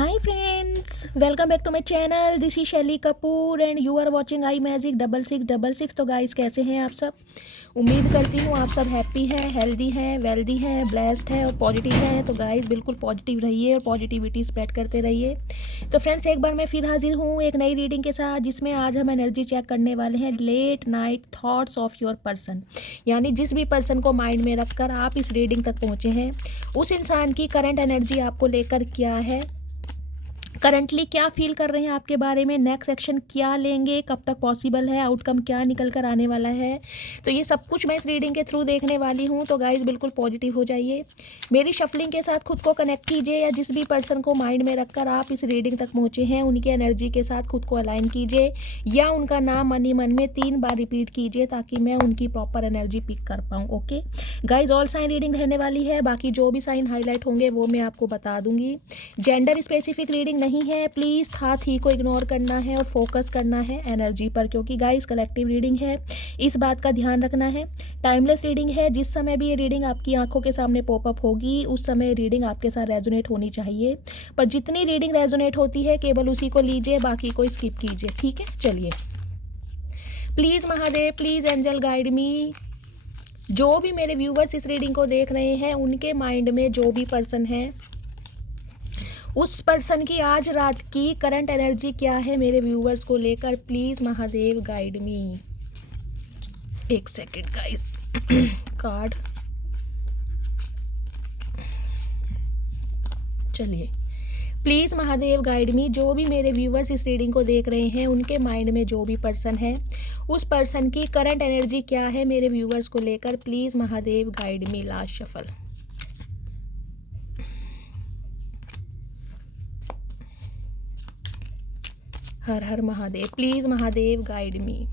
Hi friends, welcome back to my channel. This is Shelly Kapoor and you are watching I magic 6666। तो guys कैसे हैं आप सब? उम्मीद करती हूँ आप सब हैप्पी हैं, हेल्दी हैं, वेल्दी हैं, ब्लेस्ड हैं और पॉजिटिव हैं। तो गाइस बिल्कुल पॉजिटिव रहिए और पॉजिटिविटी स्प्रेड करते रहिए। तो फ्रेंड्स एक बार मैं फिर हाजिर हूँ एक नई रीडिंग के साथ, जिसमें आज हम एनर्जी चेक करने वाले हैं late night thoughts of your person. यानी जिस भी पर्सन को माइंड में रखकर आप इस रीडिंग तक पहुँचे हैं, उस इंसान की करंट एनर्जी आपको लेकर क्या है, करंटली क्या फील कर रहे हैं आपके बारे में, नेक्स्ट एक्शन क्या लेंगे, कब तक पॉसिबल है, आउटकम क्या निकल कर आने वाला है। तो ये सब कुछ मैं इस रीडिंग के थ्रू देखने वाली हूँ। तो गाइस बिल्कुल पॉजिटिव हो जाइए, मेरी शफलिंग के साथ खुद को कनेक्ट कीजिए, या जिस भी पर्सन को माइंड में रखकर आप इस रीडिंग तक पहुँचे हैं उनकी एनर्जी के साथ खुद को अलाइन कीजिए, या उनका नाम मनी मन में 3 बार रिपीट कीजिए ताकि मैं उनकी प्रॉपर एनर्जी पिक कर पाऊँ। Okay guys, all sign reading रहने वाली है, बाकी जो भी साइन हाईलाइट होंगे वो मैं आपको बता दूंगी। जेंडर स्पेसिफिक रीडिंग नहीं है, प्लीज़ था थी को इग्नोर करना है और फोकस करना है एनर्जी पर, क्योंकि गाइस कलेक्टिव रीडिंग है, इस बात का ध्यान रखना है। टाइमलेस रीडिंग है, जिस समय भी ये रीडिंग आपकी आंखों के सामने पॉपअप होगी उस समय रीडिंग आपके साथ रेजोनेट होनी चाहिए, पर जितनी रीडिंग रेजोनेट होती है केवल उसी को लीजिए, बाकी को स्किप कीजिए। ठीक है, चलिए। Please Mahadev, please angel guide me. जो भी मेरे व्यूवर्स इस रीडिंग को देख रहे हैं उनके माइंड में जो भी पर्सन है, उस पर्सन की आज रात की करंट एनर्जी क्या है मेरे व्यूवर्स को लेकर, प्लीज महादेव गाइड मी। एक सेकेंड गाइस, कार्ड, चलिए। प्लीज़ महादेव गाइड मी, जो भी मेरे व्यूवर्स इस रीडिंग को देख रहे हैं उनके माइंड में जो भी पर्सन है, उस पर्सन की करंट एनर्जी क्या है मेरे व्यूवर्स को लेकर, please Mahadev guide me. Last shuffle. Har Har Mahadev, please Mahadev guide me.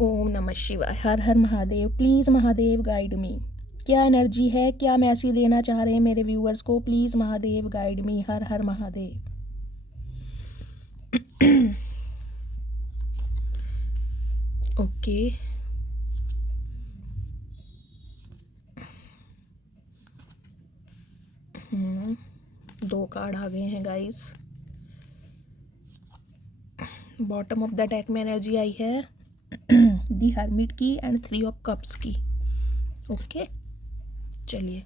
ओम नमः शिवाय। Har Har Mahadev, please Mahadev guide me. क्या एनर्जी है, क्या मैसेज देना चाह रहे हैं मेरे व्यूअर्स को, please Mahadev guide me. Her Har Mahadev. Okay, दो कार्ड आ गए हैं guys. Bottom of the deck में एनर्जी आई है दी हर्मिट की एंड 3 ऑफ कप्स की। ओके चलिए,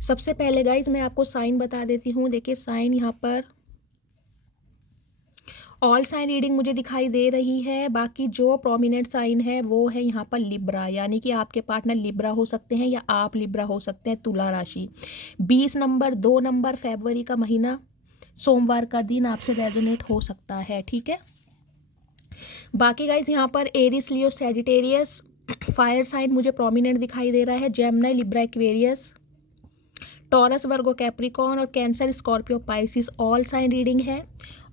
सबसे पहले गाइज मैं आपको साइन बता देती हूँ। देखिए साइन यहाँ पर ऑल साइन रीडिंग मुझे दिखाई दे रही है, बाकी जो प्रोमिनेंट साइन है वो है यहाँ पर लिब्रा, यानी कि आपके पार्टनर लिब्रा हो सकते हैं या आप लिब्रा हो सकते हैं। तुला राशि, 20 नंबर 2 नंबर फरवरी का महीना, सोमवार का दिन आपसे रेजोनेट हो सकता है। ठीक है, बाकी गाइज यहाँ पर Aries Leo Sagittarius fire sign मुझे प्रोमिनेंट दिखाई दे रहा है, Gemini Libra Aquarius, Taurus Virgo Capricorn और Cancer Scorpio Pisces all sign reading है।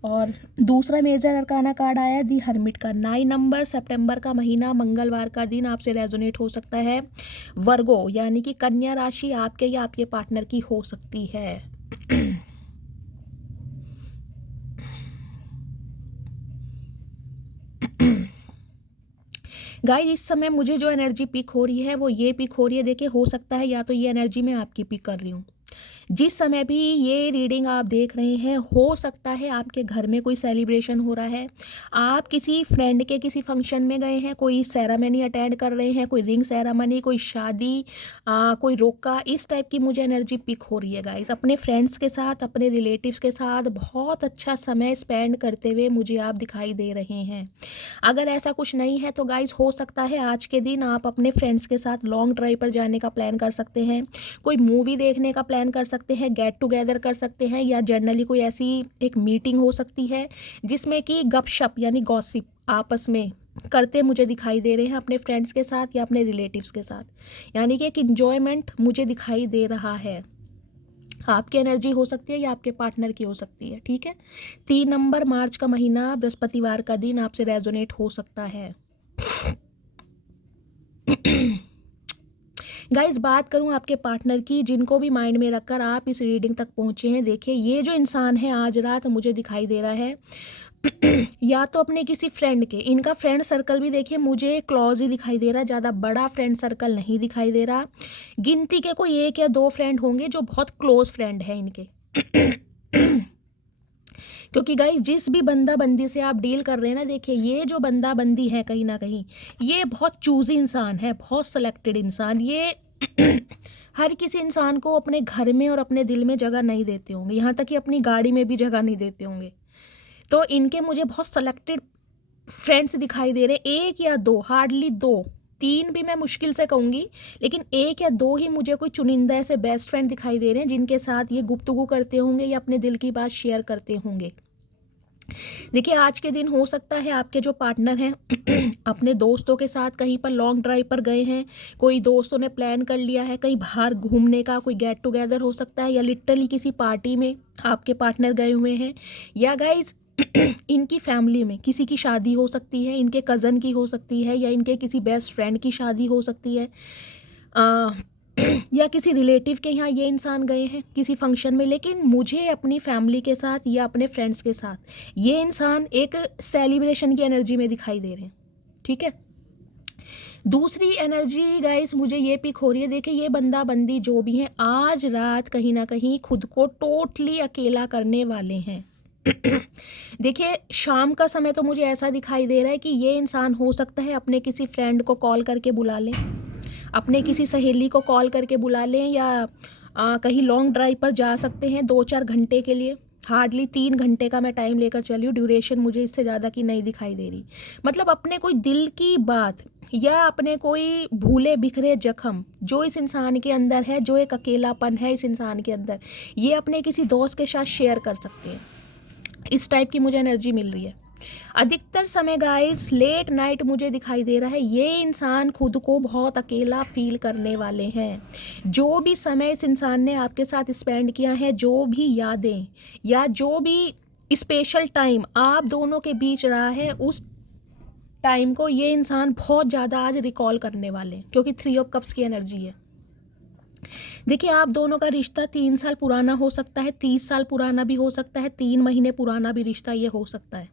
और दूसरा मेजर अरकाना कार्ड आया है दी हर्मिट का, 9 नंबर सितंबर का महीना, मंगलवार का दिन आपसे रेजोनेट हो सकता है। वर्गो यानी कि कन्या राशि आपके या आपके पार्टनर की हो सकती है। गाइस इस समय मुझे जो एनर्जी पिक हो रही है वो ये पिक हो रही है, देखिए हो सकता है या तो ये एनर्जी मैं आपकी पिक कर रही हूँ। जिस समय भी ये रीडिंग आप देख रहे हैं, हो सकता है आपके घर में कोई सेलिब्रेशन हो रहा है, आप किसी फ्रेंड के किसी फंक्शन में गए हैं, कोई सेरेमनी अटेंड कर रहे हैं, कोई रिंग सेरेमनी, कोई शादी, कोई रोका, इस टाइप की मुझे एनर्जी पिक हो रही है गाइस। अपने फ्रेंड्स के साथ, अपने रिलेटिव्स के साथ बहुत अच्छा समय स्पेंड करते हुए मुझे आप दिखाई दे रहे हैं। अगर ऐसा कुछ नहीं है तो गाइस हो सकता है आज के दिन आप अपने फ्रेंड्स के साथ लॉन्ग ड्राइव पर जाने का प्लान कर सकते हैं, कोई मूवी देखने का प्लान कर सकते हैं, गेट टुगेदर कर सकते हैं, या जनरली कोई ऐसी एक मीटिंग हो सकती है जिसमें कि गपशप यानी गॉसिप आपस में करते मुझे दिखाई दे रहे हैं अपने फ्रेंड्स के साथ या अपने रिलेटिव्स के साथ, यानी कि एक इन्जॉयमेंट मुझे दिखाई दे रहा है। आपकी एनर्जी हो सकती है या आपके पार्टनर की हो सकती है। ठीक है, 3 नंबर मार्च का महीना, बृहस्पतिवार का दिन आपसे रेजोनेट हो सकता है। गाइस बात करूं आपके पार्टनर की, जिनको भी माइंड में रखकर आप इस रीडिंग तक पहुंचे हैं, देखिए ये जो इंसान है आज रात मुझे दिखाई दे रहा है या तो अपने किसी फ्रेंड के, इनका फ्रेंड सर्कल भी देखिए मुझे क्लोज ही दिखाई दे रहा है, ज़्यादा बड़ा फ्रेंड सर्कल नहीं दिखाई दे रहा। गिनती के कोई 1 या 2 फ्रेंड होंगे जो बहुत क्लोज फ्रेंड है इनके। क्योंकि गाइस जिस भी बंदा बंदी से आप डील कर रहे हैं ना, देखिए ये जो बंदा बंदी है कहीं ना कहीं ये बहुत चूजी इंसान है, बहुत सेलेक्टेड इंसान। ये हर किसी इंसान को अपने घर में और अपने दिल में जगह नहीं देते होंगे, यहाँ तक कि अपनी गाड़ी में भी जगह नहीं देते होंगे। तो इनके मुझे बहुत सेलेक्टेड फ्रेंड्स दिखाई दे रहे हैं, 1 या 2, हार्डली 2, 3 भी मैं मुश्किल से कहूँगी, लेकिन 1 या 2 ही मुझे कोई चुनिंदा ऐसे बेस्ट फ्रेंड दिखाई दे रहे हैं जिनके साथ ये गुफ्तगू करते होंगे या अपने दिल की बात शेयर करते होंगे। देखिए आज के दिन हो सकता है आपके जो पार्टनर हैं अपने दोस्तों के साथ कहीं पर लॉन्ग ड्राइव पर गए हैं, कोई दोस्तों ने प्लान कर लिया है कहीं बाहर घूमने का, कोई गेट टुगेदर हो सकता है, या लिटरली किसी पार्टी में आपके पार्टनर गए हुए हैं, या गाइज इनकी फैमिली में किसी की शादी हो सकती है, इनके कज़न की हो सकती है, या इनके किसी बेस्ट फ्रेंड की शादी हो सकती है, या किसी रिलेटिव के यहाँ ये इंसान गए हैं किसी फंक्शन में। लेकिन मुझे अपनी फैमिली के साथ या अपने फ्रेंड्स के साथ ये इंसान एक सेलिब्रेशन की एनर्जी में दिखाई दे रहे हैं, ठीक है। दूसरी एनर्जी गाइस मुझे ये पिक हो रही है, देखिए ये बंदा बंदी जो भी हैं आज रात कहीं ना कहीं खुद को टोटली अकेला करने वाले हैं। देखिए शाम का समय तो मुझे ऐसा दिखाई दे रहा है कि ये इंसान हो सकता है अपने किसी फ्रेंड को कॉल करके बुला लें, अपने किसी सहेली को कॉल करके बुला लें, या कहीं लॉन्ग ड्राइव पर जा सकते हैं 2-4 घंटे के लिए। हार्डली 3 घंटे का मैं टाइम लेकर चली हूँ, ड्यूरेशन मुझे इससे ज़्यादा की नहीं दिखाई दे रही। मतलब अपने कोई दिल की बात या अपने कोई भूले बिखरे जख्म जो इस इंसान के अंदर है, जो एक अकेलापन है इस इंसान के अंदर, ये अपने किसी दोस्त के साथ शेयर कर सकते हैं। इस टाइप की मुझे एनर्जी मिल रही है। अधिकतर समय गाइस लेट नाइट मुझे दिखाई दे रहा है ये इंसान खुद को बहुत अकेला फील करने वाले हैं। जो भी समय इस इंसान ने आपके साथ स्पेंड किया है, जो भी यादें या जो भी स्पेशल टाइम आप दोनों के बीच रहा है, उस टाइम को ये इंसान बहुत ज़्यादा आज रिकॉल करने वाले हैं, क्योंकि 3 ऑफ कप्स की एनर्जी है। देखिए आप दोनों का रिश्ता 3 साल पुराना हो सकता है, 30 साल पुराना भी हो सकता है, 3 महीने पुराना भी रिश्ता ये हो सकता है।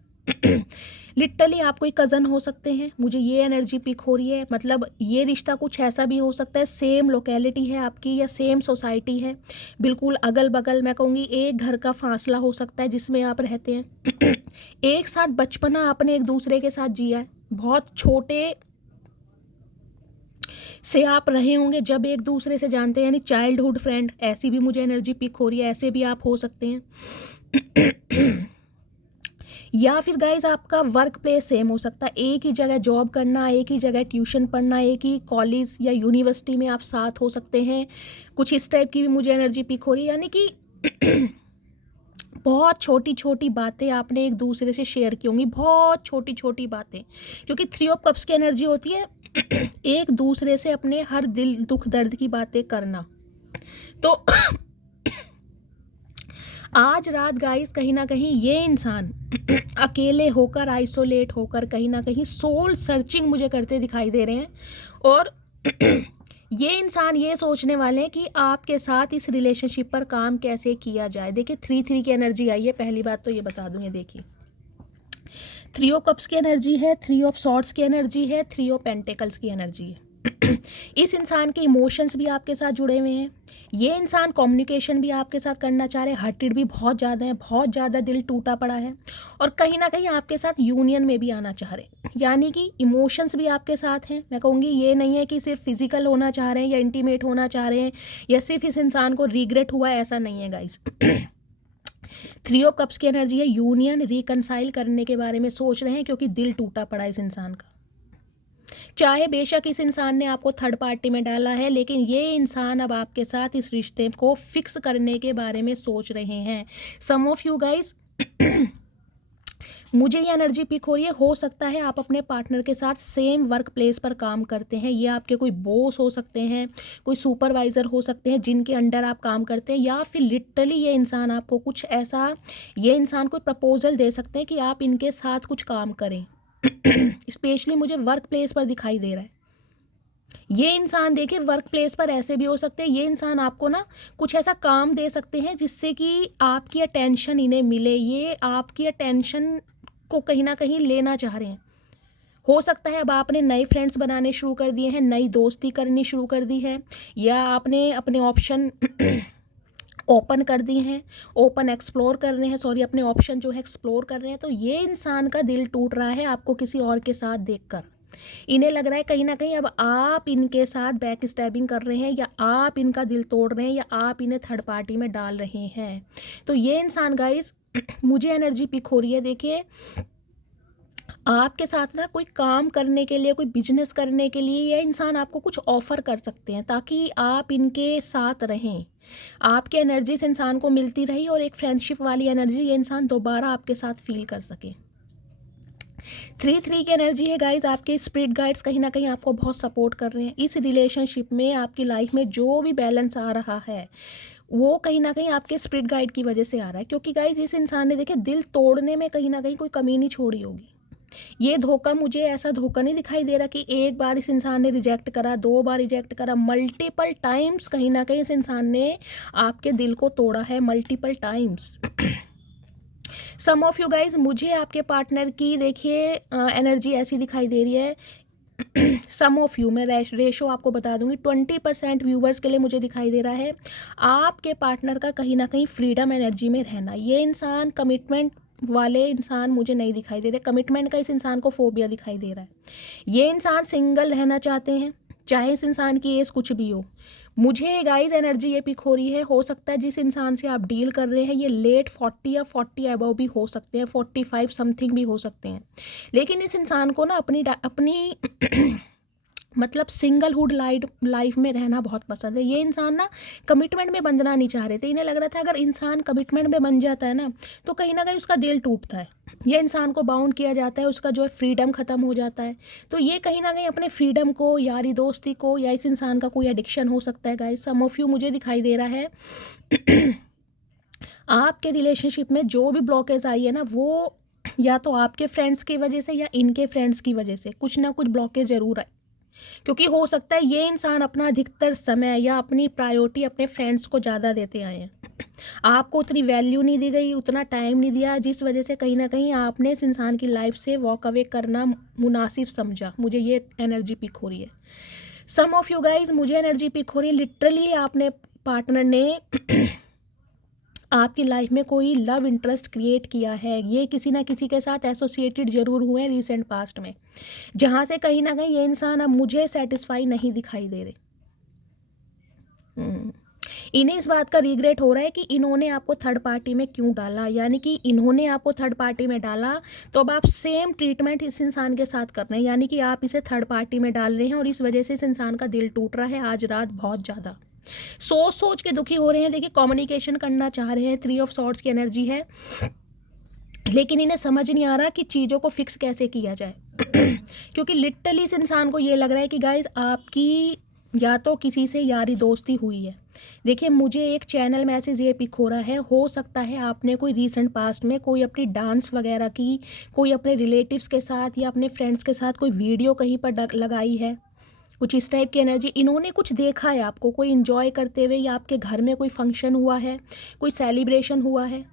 लिटरली आप कोई कज़न हो सकते हैं, मुझे ये एनर्जी पिक हो रही है। मतलब ये रिश्ता कुछ ऐसा भी हो सकता है, सेम लोकेलिटी है आपकी या सेम सोसाइटी है, बिल्कुल अगल बगल, मैं कहूँगी एक घर का फासला हो सकता है जिसमें आप रहते हैं। एक साथ बचपना आपने एक दूसरे के साथ जिया है, बहुत छोटे से आप रहे होंगे जब एक दूसरे से जानते हैं, यानी चाइल्डहुड फ्रेंड, ऐसी भी मुझे एनर्जी पिक हो रही है। ऐसे भी आप हो सकते हैं। या फिर गाइज आपका वर्क प्लेस सेम हो सकता है, एक ही जगह जॉब करना, एक ही जगह ट्यूशन पढ़ना, एक ही कॉलेज या यूनिवर्सिटी में आप साथ हो सकते हैं। कुछ इस टाइप की भी मुझे एनर्जी पिक हो रही है, यानी कि बहुत छोटी छोटी बातें आपने एक दूसरे से शेयर की होंगी, बहुत छोटी छोटी बातें, क्योंकि 3 ऑफ कप्स की एनर्जी होती है एक दूसरे से अपने हर दिल दुख दर्द की बातें करना। तो आज रात गाइस कहीं ना कहीं ये इंसान अकेले होकर, आइसोलेट होकर, कहीं ना कहीं सोल सर्चिंग मुझे करते दिखाई दे रहे हैं। और ये इंसान ये सोचने वाले हैं कि आपके साथ इस रिलेशनशिप पर काम कैसे किया जाए। देखिए 3-3 की एनर्जी आई है, पहली बात तो ये बता दूँ, ये देखिए 3 ऑफ कप्स की एनर्जी है, 3 ऑफ सॉर्ड्स की एनर्जी है, 3 ऑफ पेंटिकल्स की एनर्जी है। इस इंसान के इमोशंस भी आपके साथ जुड़े हुए हैं। ये इंसान कम्युनिकेशन भी आपके साथ करना चाह रहे हैं, हर्टेड भी बहुत ज़्यादा है, बहुत ज़्यादा दिल टूटा पड़ा है, और कहीं ना कहीं आपके साथ यूनियन में भी आना चाह रहे हैं, यानी कि इमोशंस भी आपके साथ हैं। मैं कहूँगी ये नहीं है कि सिर्फ फिजिकल होना चाह रहे हैं या इंटीमेट होना चाह रहे हैं या सिर्फ इस इंसान को रिग्रेट हुआ है, ऐसा नहीं है गाइज। 3 ऑफ कप्स की एनर्जी है, यूनियन, रिकनसाइल करने के बारे में सोच रहे हैं, क्योंकि दिल टूटा पड़ा है इस इंसान का। चाहे बेशक इस इंसान ने आपको थर्ड पार्टी में डाला है, लेकिन ये इंसान अब आपके साथ इस रिश्ते को फिक्स करने के बारे में सोच रहे हैं। सम ऑफ यू गाइज मुझे ये एनर्जी पिक हो रही है, हो सकता है आप अपने पार्टनर के साथ सेम वर्क प्लेस पर काम करते हैं। ये आपके कोई बॉस हो सकते हैं, कोई सुपरवाइज़र हो सकते हैं जिनके अंडर आप काम करते हैं, या फिर लिटरली ये इंसान आपको कुछ ऐसा, ये इंसान कोई प्रपोजल दे सकते हैं कि आप इनके साथ कुछ काम करें। स्पेशली मुझे वर्क प्लेस पर दिखाई दे रहा है। ये इंसान देखिए वर्क प्लेस पर ऐसे भी हो सकते हैं, ये इंसान आपको ना कुछ ऐसा काम दे सकते हैं जिससे कि आपकी अटेंशन इन्हें मिले, ये आपकी अटेंशन को कहीं ना कहीं लेना चाह रहे हैं। हो सकता है अब आपने नए फ्रेंड्स बनाने शुरू कर दिए हैं, नई दोस्ती करनी शुरू कर दी है, या आपने अपने ऑप्शन ओपन कर दिए हैं, ओपन एक्सप्लोर कर रहे हैं, सॉरी अपने ऑप्शन जो है एक्सप्लोर कर रहे हैं। तो ये इंसान का दिल टूट रहा है आपको किसी और के साथ देखकर। इन्हें लग रहा है कहीं ना कहीं अब आप इनके साथ बैक स्टैबिंग कर रहे हैं, या आप इनका दिल तोड़ रहे हैं, या आप इन्हें थर्ड पार्टी में डाल रहे हैं। तो ये इंसान गाइस मुझे एनर्जी पिक हो रही है। देखिए आपके साथ ना कोई काम करने के लिए, कोई बिजनेस करने के लिए ये इंसान आपको कुछ ऑफर कर सकते हैं ताकि आप इनके साथ रहें। आपकी एनर्जी इस इंसान को मिलती रही और एक फ्रेंडशिप वाली एनर्जी ये इंसान दोबारा आपके साथ फील कर सके। 3-3 की एनर्जी है गाइज। आपके स्पिरिट गाइड्स कहीं ना कहीं आपको बहुत सपोर्ट कर रहे हैं इस रिलेशनशिप में। आपकी लाइफ में जो भी बैलेंस आ रहा है वो कहीं ना कहीं आपके स्पिरिट गाइड की वजह से आ रहा है, क्योंकि गाइज इस इंसान ने देखे दिल तोड़ने में कहीं ना कहीं कोई कमी नहीं छोड़ी होगी। ये धोखा, मुझे ऐसा धोखा नहीं दिखाई दे रहा कि एक बार इस इंसान ने रिजेक्ट करा, 2 बार रिजेक्ट करा, मल्टीपल टाइम्स कहीं ना कहीं इस इंसान ने आपके दिल को तोड़ा है, multiple times. Some of you guys, मुझे आपके पार्टनर की देखिए एनर्जी ऐसी दिखाई दे रही है। सम ऑफ यू, मैं रेशो आपको बता दूंगी, 20% व्यूवर्स के लिए मुझे दिखाई दे रहा है आपके पार्टनर का कहीं ना कहीं फ्रीडम एनर्जी में रहना। ये इंसान कमिटमेंट वाले इंसान मुझे नहीं दिखाई दे रहे, कमिटमेंट का इस इंसान को फोबिया दिखाई दे रहा है। ये इंसान सिंगल रहना चाहते हैं, चाहे इस इंसान की एज कुछ भी हो। मुझे गाइज एनर्जी ये पिक हो रही है, हो सकता है जिस इंसान से आप डील कर रहे हैं ये लेट 40 या 40 अबव भी हो सकते हैं, 45 समथिंग भी हो सकते हैं, लेकिन इस इंसान को ना अपनी मतलब सिंगलहुड लाइफ में रहना बहुत पसंद है। ये इंसान ना कमिटमेंट में बंधना नहीं चाह रहे थे। इन्हें लग रहा था अगर इंसान कमिटमेंट में बन जाता है ना तो कहीं ना कहीं उसका दिल टूटता है, ये इंसान को बाउंड किया जाता है, उसका जो है फ्रीडम ख़त्म हो जाता है। तो ये कहीं ना कहीं अपने फ्रीडम को, यारी दोस्ती को, या इस इंसान का कोई एडिक्शन हो सकता है गाइस। सम ऑफ यू मुझे दिखाई दे रहा है आपके रिलेशनशिप में जो भी ब्लॉकेज आई है ना वो या तो आपके फ्रेंड्स की वजह से या इनके फ्रेंड्स की वजह से कुछ ना कुछ ब्लॉकेज ज़रूर है, क्योंकि हो सकता है ये इंसान अपना अधिकतर समय या अपनी प्रायोरिटी अपने फ्रेंड्स को ज़्यादा देते आए हैं। आपको उतनी वैल्यू नहीं दी गई, उतना टाइम नहीं दिया, जिस वजह से कहीं ना कहीं आपने इस इंसान की लाइफ से वॉक अवे करना मुनासिब समझा। मुझे ये एनर्जी पिक हो रही है। सम ऑफ यू गाइज, मुझे एनर्जी पिक हो रही है लिटरली आपने पार्टनर ने आपकी लाइफ में कोई लव इंटरेस्ट क्रिएट किया है। ये किसी ना किसी के साथ एसोसिएटेड ज़रूर हुए हैं रिसेंट पास्ट में, जहाँ से कहीं ना कहीं ये इंसान अब मुझे सेटिस्फाई नहीं दिखाई दे रहे। इन्हें इस बात का रिग्रेट हो रहा है कि इन्होंने आपको थर्ड पार्टी में क्यों डाला, यानी कि इन्होंने आपको थर्ड पार्टी में डाला तो अब आप सेम ट्रीटमेंट इस इंसान के साथ कर रहे हैं, यानी कि आप इसे थर्ड पार्टी में डाल रहे हैं और इस वजह से इस इंसान का दिल टूट रहा है आज रात बहुत ज़्यादा। सोच के दुखी हो रहे हैं। देखिए कम्युनिकेशन करना चाह रहे हैं, 3 ऑफ सॉर्ड्स की एनर्जी है, लेकिन इन्हें समझ नहीं आ रहा कि चीज़ों को फिक्स कैसे किया जाए। क्योंकि लिटरली इस इंसान को ये लग रहा है कि गाइज आपकी या तो किसी से यारी दोस्ती हुई है। देखिए मुझे एक चैनल मैसेज ये पिक हो रहा है, हो सकता है आपने कोई रीसेंट पास्ट में कोई अपनी डांस वगैरह की, कोई अपने रिलेटिव्स के साथ या अपने फ्रेंड्स के साथ कोई वीडियो कहीं पर लगाई है, कुछ इस टाइप की एनर्जी। इन्होंने कुछ देखा है आपको कोई इन्जॉय करते हुए, या आपके घर में कोई फंक्शन हुआ है, कोई सेलिब्रेशन हुआ है,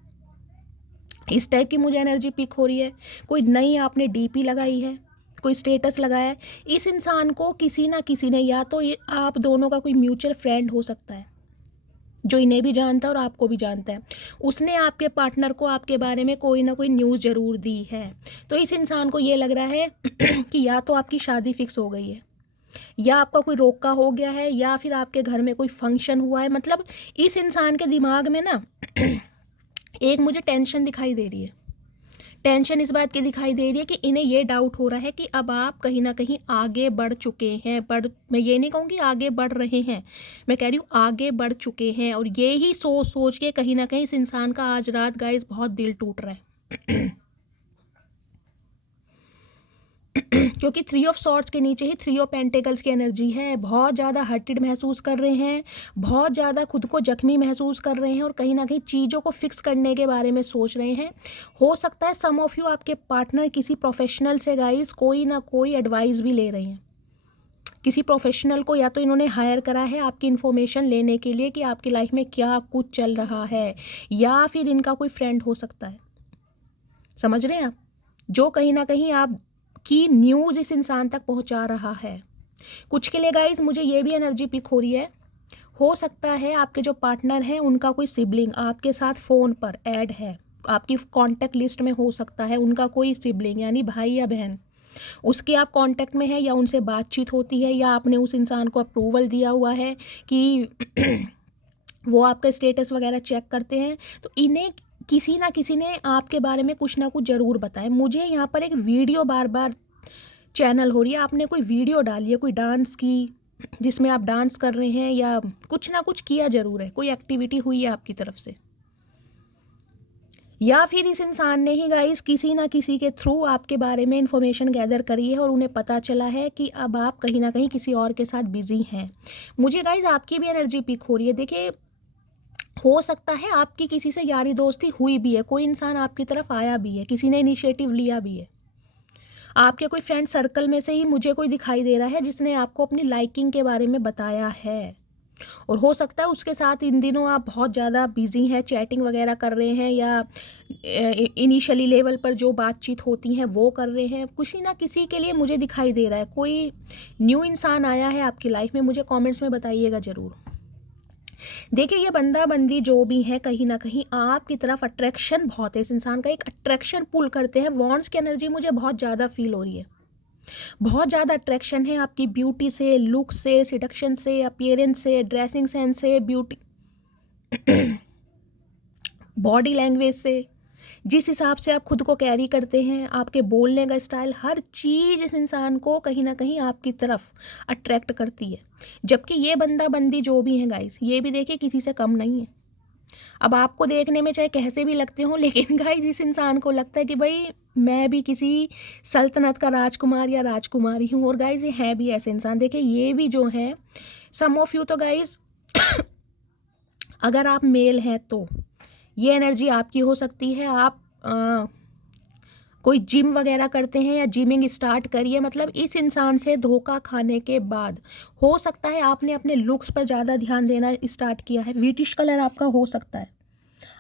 इस टाइप की मुझे एनर्जी पिक हो रही है। कोई नई आपने डीपी लगाई है, कोई स्टेटस लगाया है। इस इंसान को किसी ना किसी ने, या तो ये आप दोनों का कोई म्यूचुअल फ्रेंड हो सकता है जो इन्हें भी जानता है और आपको भी जानता है, उसने आपके पार्टनर को आपके बारे में कोई ना कोई न्यूज़ ज़रूर दी है। तो इस इंसान को ये लग रहा है कि या तो आपकी शादी फिक्स हो गई है, या आपका कोई रोका हो गया है, या फिर आपके घर में कोई फंक्शन हुआ है। मतलब इस इंसान के दिमाग में ना एक मुझे टेंशन दिखाई दे रही है। टेंशन इस बात की दिखाई दे रही है कि इन्हें ये डाउट हो रहा है कि अब आप कहीं ना कहीं आगे बढ़ चुके हैं। मैं ये नहीं कहूँगी आगे बढ़ रहे हैं, मैं कह रही हूँ आगे बढ़ चुके हैं। और ये ही सोच के कहीं ना कहीं इस इंसान का आज रात गाइस बहुत दिल टूट रहा है। क्योंकि 3 ऑफ सॉर्ड्स के नीचे ही 3 ऑफ पेंटिकल्स की एनर्जी है। बहुत ज़्यादा हर्टेड महसूस कर रहे हैं, बहुत ज़्यादा खुद को जख्मी महसूस कर रहे हैं, और कहीं ना कहीं चीज़ों को फिक्स करने के बारे में सोच रहे हैं। हो सकता है सम ऑफ यू आपके पार्टनर किसी प्रोफेशनल से गाइस कोई ना कोई एडवाइस भी ले रहे हैं। किसी प्रोफेशनल को या तो इन्होंने हायर करा है आपकी इन्फॉर्मेशन लेने के लिए कि आपकी लाइफ में क्या कुछ चल रहा है, या फिर इनका कोई फ्रेंड हो सकता है। समझ रहे हैं आप? जो कहीं ना कहीं आपकी न्यूज़ इस इंसान तक पहुंचा रहा है। कुछ के लिए गाइज मुझे ये भी एनर्जी पिक हो रही है, हो सकता है आपके जो पार्टनर हैं उनका कोई सिबलिंग आपके साथ फ़ोन पर ऐड है, आपकी कॉन्टैक्ट लिस्ट में हो सकता है उनका कोई सिबलिंग यानी भाई या बहन, उसके आप कांटेक्ट में है या उनसे बातचीत होती है या आपने उस इंसान को अप्रूवल दिया हुआ है कि वो आपका स्टेटस वगैरह चेक करते हैं। तो इन्हें किसी ना किसी ने आपके बारे में कुछ ना कुछ ज़रूर बताया। मुझे यहाँ पर एक वीडियो बार बार चैनल हो रही है, आपने कोई वीडियो डाली है कोई डांस की जिसमें आप डांस कर रहे हैं या कुछ ना कुछ किया ज़रूर है, कोई एक्टिविटी हुई है आपकी तरफ से, या फिर इस इंसान ने ही गाइस किसी ना किसी के थ्रू आपके बारे में इंफॉर्मेशन गैदर करी है और उन्हें पता चला है कि अब आप कहीं ना कहीं किसी और के साथ बिजी हैं। मुझे गाइस आपकी भी एनर्जी पिक हो रही है। देखिए, हो सकता है आपकी किसी से यारी दोस्ती हुई भी है, कोई इंसान आपकी तरफ आया भी है, किसी ने इनिशिएटिव लिया भी है। आपके कोई फ्रेंड सर्कल में से ही मुझे कोई दिखाई दे रहा है जिसने आपको अपनी लाइकिंग के बारे में बताया है, और हो सकता है उसके साथ इन दिनों आप बहुत ज़्यादा बिजी हैं, चैटिंग वगैरह कर रहे हैं या इनिशियली लेवल पर जो बातचीत होती हैं वो कर रहे हैं। किसी ना किसी के लिए मुझे दिखाई दे रहा है कोई न्यू इंसान आया है आपकी लाइफ में। मुझे कमेंट्स में बताइएगा ज़रूर। देखिए, ये बंदा बंदी जो भी है कहीं ना कहीं आपकी तरफ अट्रैक्शन बहुत है, इस इंसान का एक अट्रैक्शन पुल करते हैं। वॉन्ड्स की एनर्जी मुझे बहुत ज़्यादा फील हो रही है, बहुत ज़्यादा अट्रैक्शन है आपकी ब्यूटी से, लुक से, सिडक्शन से, अपीयरेंस से, ड्रेसिंग सेंस से, ब्यूटी बॉडी लैंग्वेज से, जिस हिसाब से आप खुद को कैरी करते हैं, आपके बोलने का स्टाइल, हर चीज़ इस इंसान को कहीं ना कहीं आपकी तरफ अट्रैक्ट करती है। जबकि ये बंदा बंदी जो भी है गाइस, ये भी देखिए किसी से कम नहीं है। अब आपको देखने में चाहे कैसे भी लगते हो, लेकिन गाइस इस इंसान को लगता है कि भाई मैं भी किसी सल्तनत का राजकुमार या राजकुमारी हूँ। और गाइस ये है भी ऐसे इंसान। देखिए, ये भी जो है सम ऑफ यू तो गाइस अगर आप मेल हैं तो ये एनर्जी आपकी हो सकती है। आप कोई जिम वगैरह करते हैं या जिमिंग स्टार्ट करिए। मतलब इस इंसान से धोखा खाने के बाद हो सकता है आपने अपने लुक्स पर ज़्यादा ध्यान देना स्टार्ट किया है। व्हीटिश कलर आपका हो सकता है।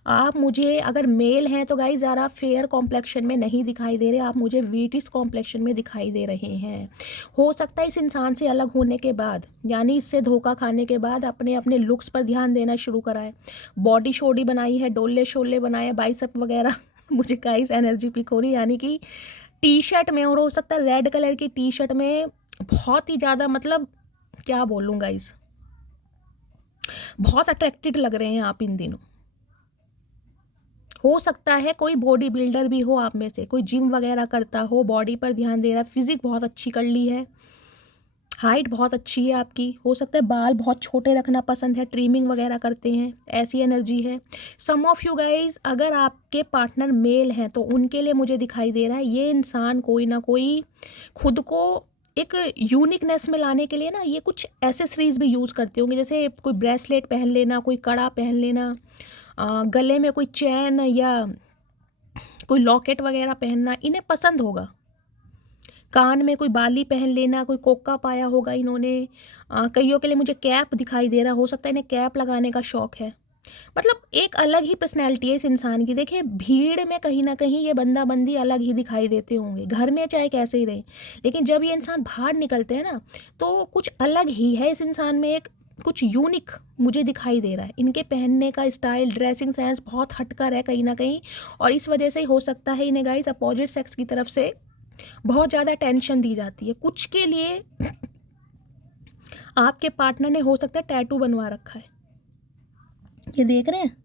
आप मुझे अगर मेल हैं तो गाइस ज़रा फेयर कॉम्प्लेक्शन में नहीं दिखाई दे रहे, आप मुझे व्हीटिश कॉम्प्लेक्शन में दिखाई दे रहे हैं। हो सकता है इस इंसान से अलग होने के बाद यानी इससे धोखा खाने के बाद अपने अपने लुक्स पर ध्यान देना शुरू करा है, बॉडी शोडी बनाई है, डोले शोले बनाए, बाइसेप वगैरह मुझे गाइस एनर्जी पिक हो रही है। यानी कि टी शर्ट में, और हो सकता है रेड कलर की टी शर्ट में बहुत ही ज़्यादा, मतलब क्या बोलूँ गाइस, बहुत अट्रैक्टेड लग रहे हैं आप इन दिनों। हो सकता है कोई बॉडी बिल्डर भी हो आप में से, कोई जिम वगैरह करता हो, बॉडी पर ध्यान दे रहा है, फिजिक बहुत अच्छी कर ली है, हाइट बहुत अच्छी है आपकी। हो सकता है बाल बहुत छोटे रखना पसंद है, ट्रिमिंग वगैरह करते हैं, ऐसी एनर्जी है। सम ऑफ यू गाइज अगर आपके पार्टनर मेल हैं तो उनके लिए मुझे दिखाई दे रहा है ये इंसान कोई ना कोई खुद को एक यूनिकनेस में लाने के लिए ना ये कुछ एसेसरीज भी यूज़ करते होंगे, जैसे कोई ब्रेसलेट पहन लेना, कोई कड़ा पहन लेना, गले में कोई चैन या कोई लॉकेट वगैरह पहनना इन्हें पसंद होगा। कान में कोई बाली पहन लेना, कोई कोका पाया होगा इन्होंने। कईयों के लिए मुझे कैप दिखाई दे रहा, हो सकता है इन्हें कैप लगाने का शौक है। मतलब एक अलग ही पर्सनैलिटी है इस इंसान की। देखिए, भीड़ में कहीं ना कहीं ये बंदा बंदी अलग ही दिखाई देते होंगे, घर में चाहे कैसे ही रहे, लेकिन जब ये इंसान बाहर निकलते हैं ना तो कुछ अलग ही है इस इंसान में, एक कुछ यूनिक मुझे दिखाई दे रहा है। इनके पहनने का स्टाइल, ड्रेसिंग सेंस बहुत हटकर है कहीं ना कहीं, और इस वजह से ही हो सकता है इन्हें गाइस अपोजिट सेक्स की तरफ से बहुत ज़्यादा टेंशन दी जाती है। कुछ के लिए आपके पार्टनर ने हो सकता है टैटू बनवा रखा है, ये देख रहे हैं,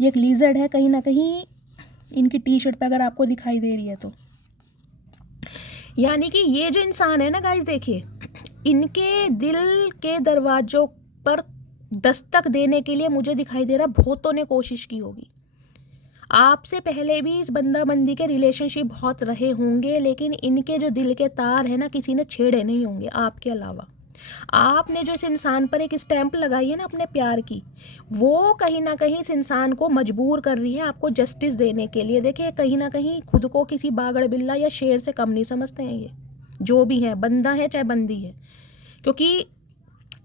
ये एक लीजर्ड है कहीं ना कहीं इनकी टी शर्ट पे अगर आपको दिखाई दे रही है तो। यानी कि ये जो इंसान है ना गाइस, देखिए इनके दिल के दरवाजों पर दस्तक देने के लिए मुझे दिखाई दे रहा बहुतों ने कोशिश की होगी। आपसे पहले भी इस बंदा बंदी के रिलेशनशिप बहुत रहे होंगे, लेकिन इनके जो दिल के तार हैं ना किसी ने छेड़े नहीं होंगे आपके अलावा। आपने जो इस इंसान पर एक स्टैंप लगाई है ना अपने प्यार की, वो कहीं ना कहीं इस इंसान को मजबूर कर रही है आपको जस्टिस देने के लिए। देखिए, कहीं ना कहीं खुद को किसी बागड़ बिल्ला या शेर से कम नहीं समझते हैं ये जो भी है, बंदा है चाहे बंदी है। क्योंकि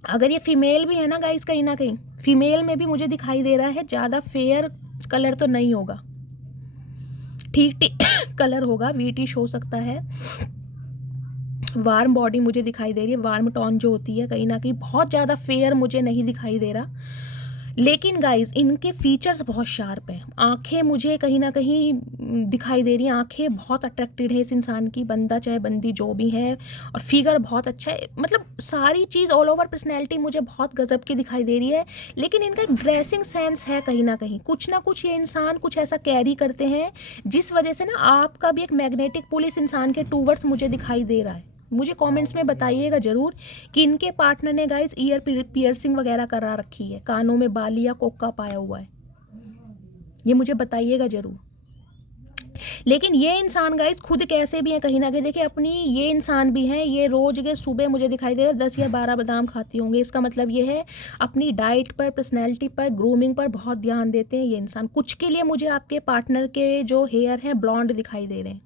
अगर ये फीमेल भी है ना गाइस, कहीं ना कहीं फीमेल में भी मुझे दिखाई दे रहा है ज़्यादा फेयर कलर तो नहीं होगा, ठीक ठीक कलर होगा, वीटिश हो सकता है। वार्म बॉडी मुझे दिखाई दे रही है, वार्म टोन जो होती है, कहीं ना कहीं बहुत ज़्यादा फेयर मुझे नहीं दिखाई दे रहा। लेकिन गाइज इनके फीचर्स बहुत शार्प हैं। आंखें मुझे कहीं ना कहीं दिखाई दे रही हैं, आंखें बहुत अट्रैक्टेड है इस इंसान की, बंदा चाहे बंदी जो भी है। और फिगर बहुत अच्छा है, मतलब सारी चीज़ ऑल ओवर पर्सनैलिटी मुझे बहुत गजब की दिखाई दे रही है। लेकिन इनका एक ड्रेसिंग सेंस है, कहीं ना कहीं कुछ ना कुछ ये इंसान कुछ ऐसा कैरी करते हैं जिस वजह से ना आपका भी एक मैग्नेटिक पुल इस इंसान के टूवर्ड्स मुझे दिखाई दे रहा है। मुझे कमेंट्स में बताइएगा ज़रूर कि इनके पार्टनर ने गाइस ईयर पियर्सिंग वगैरह करा रखी है, कानों में बाली या कोका पाया हुआ है, ये मुझे बताइएगा ज़रूर। लेकिन ये इंसान गाइस खुद कैसे भी हैं, कहीं ना कहीं देखिए अपनी ये इंसान भी हैं, ये रोज के सुबह मुझे दिखाई दे रहा है 10 या 12 बादाम खाती होंगे। इसका मतलब ये है अपनी डाइट पर, पर्सनैलिटी पर, ग्रूमिंग पर बहुत ध्यान देते हैं ये इंसान। कुछ के लिए मुझे आपके पार्टनर के जो हेयर हैं ब्लॉन्ड दिखाई दे रहे हैं।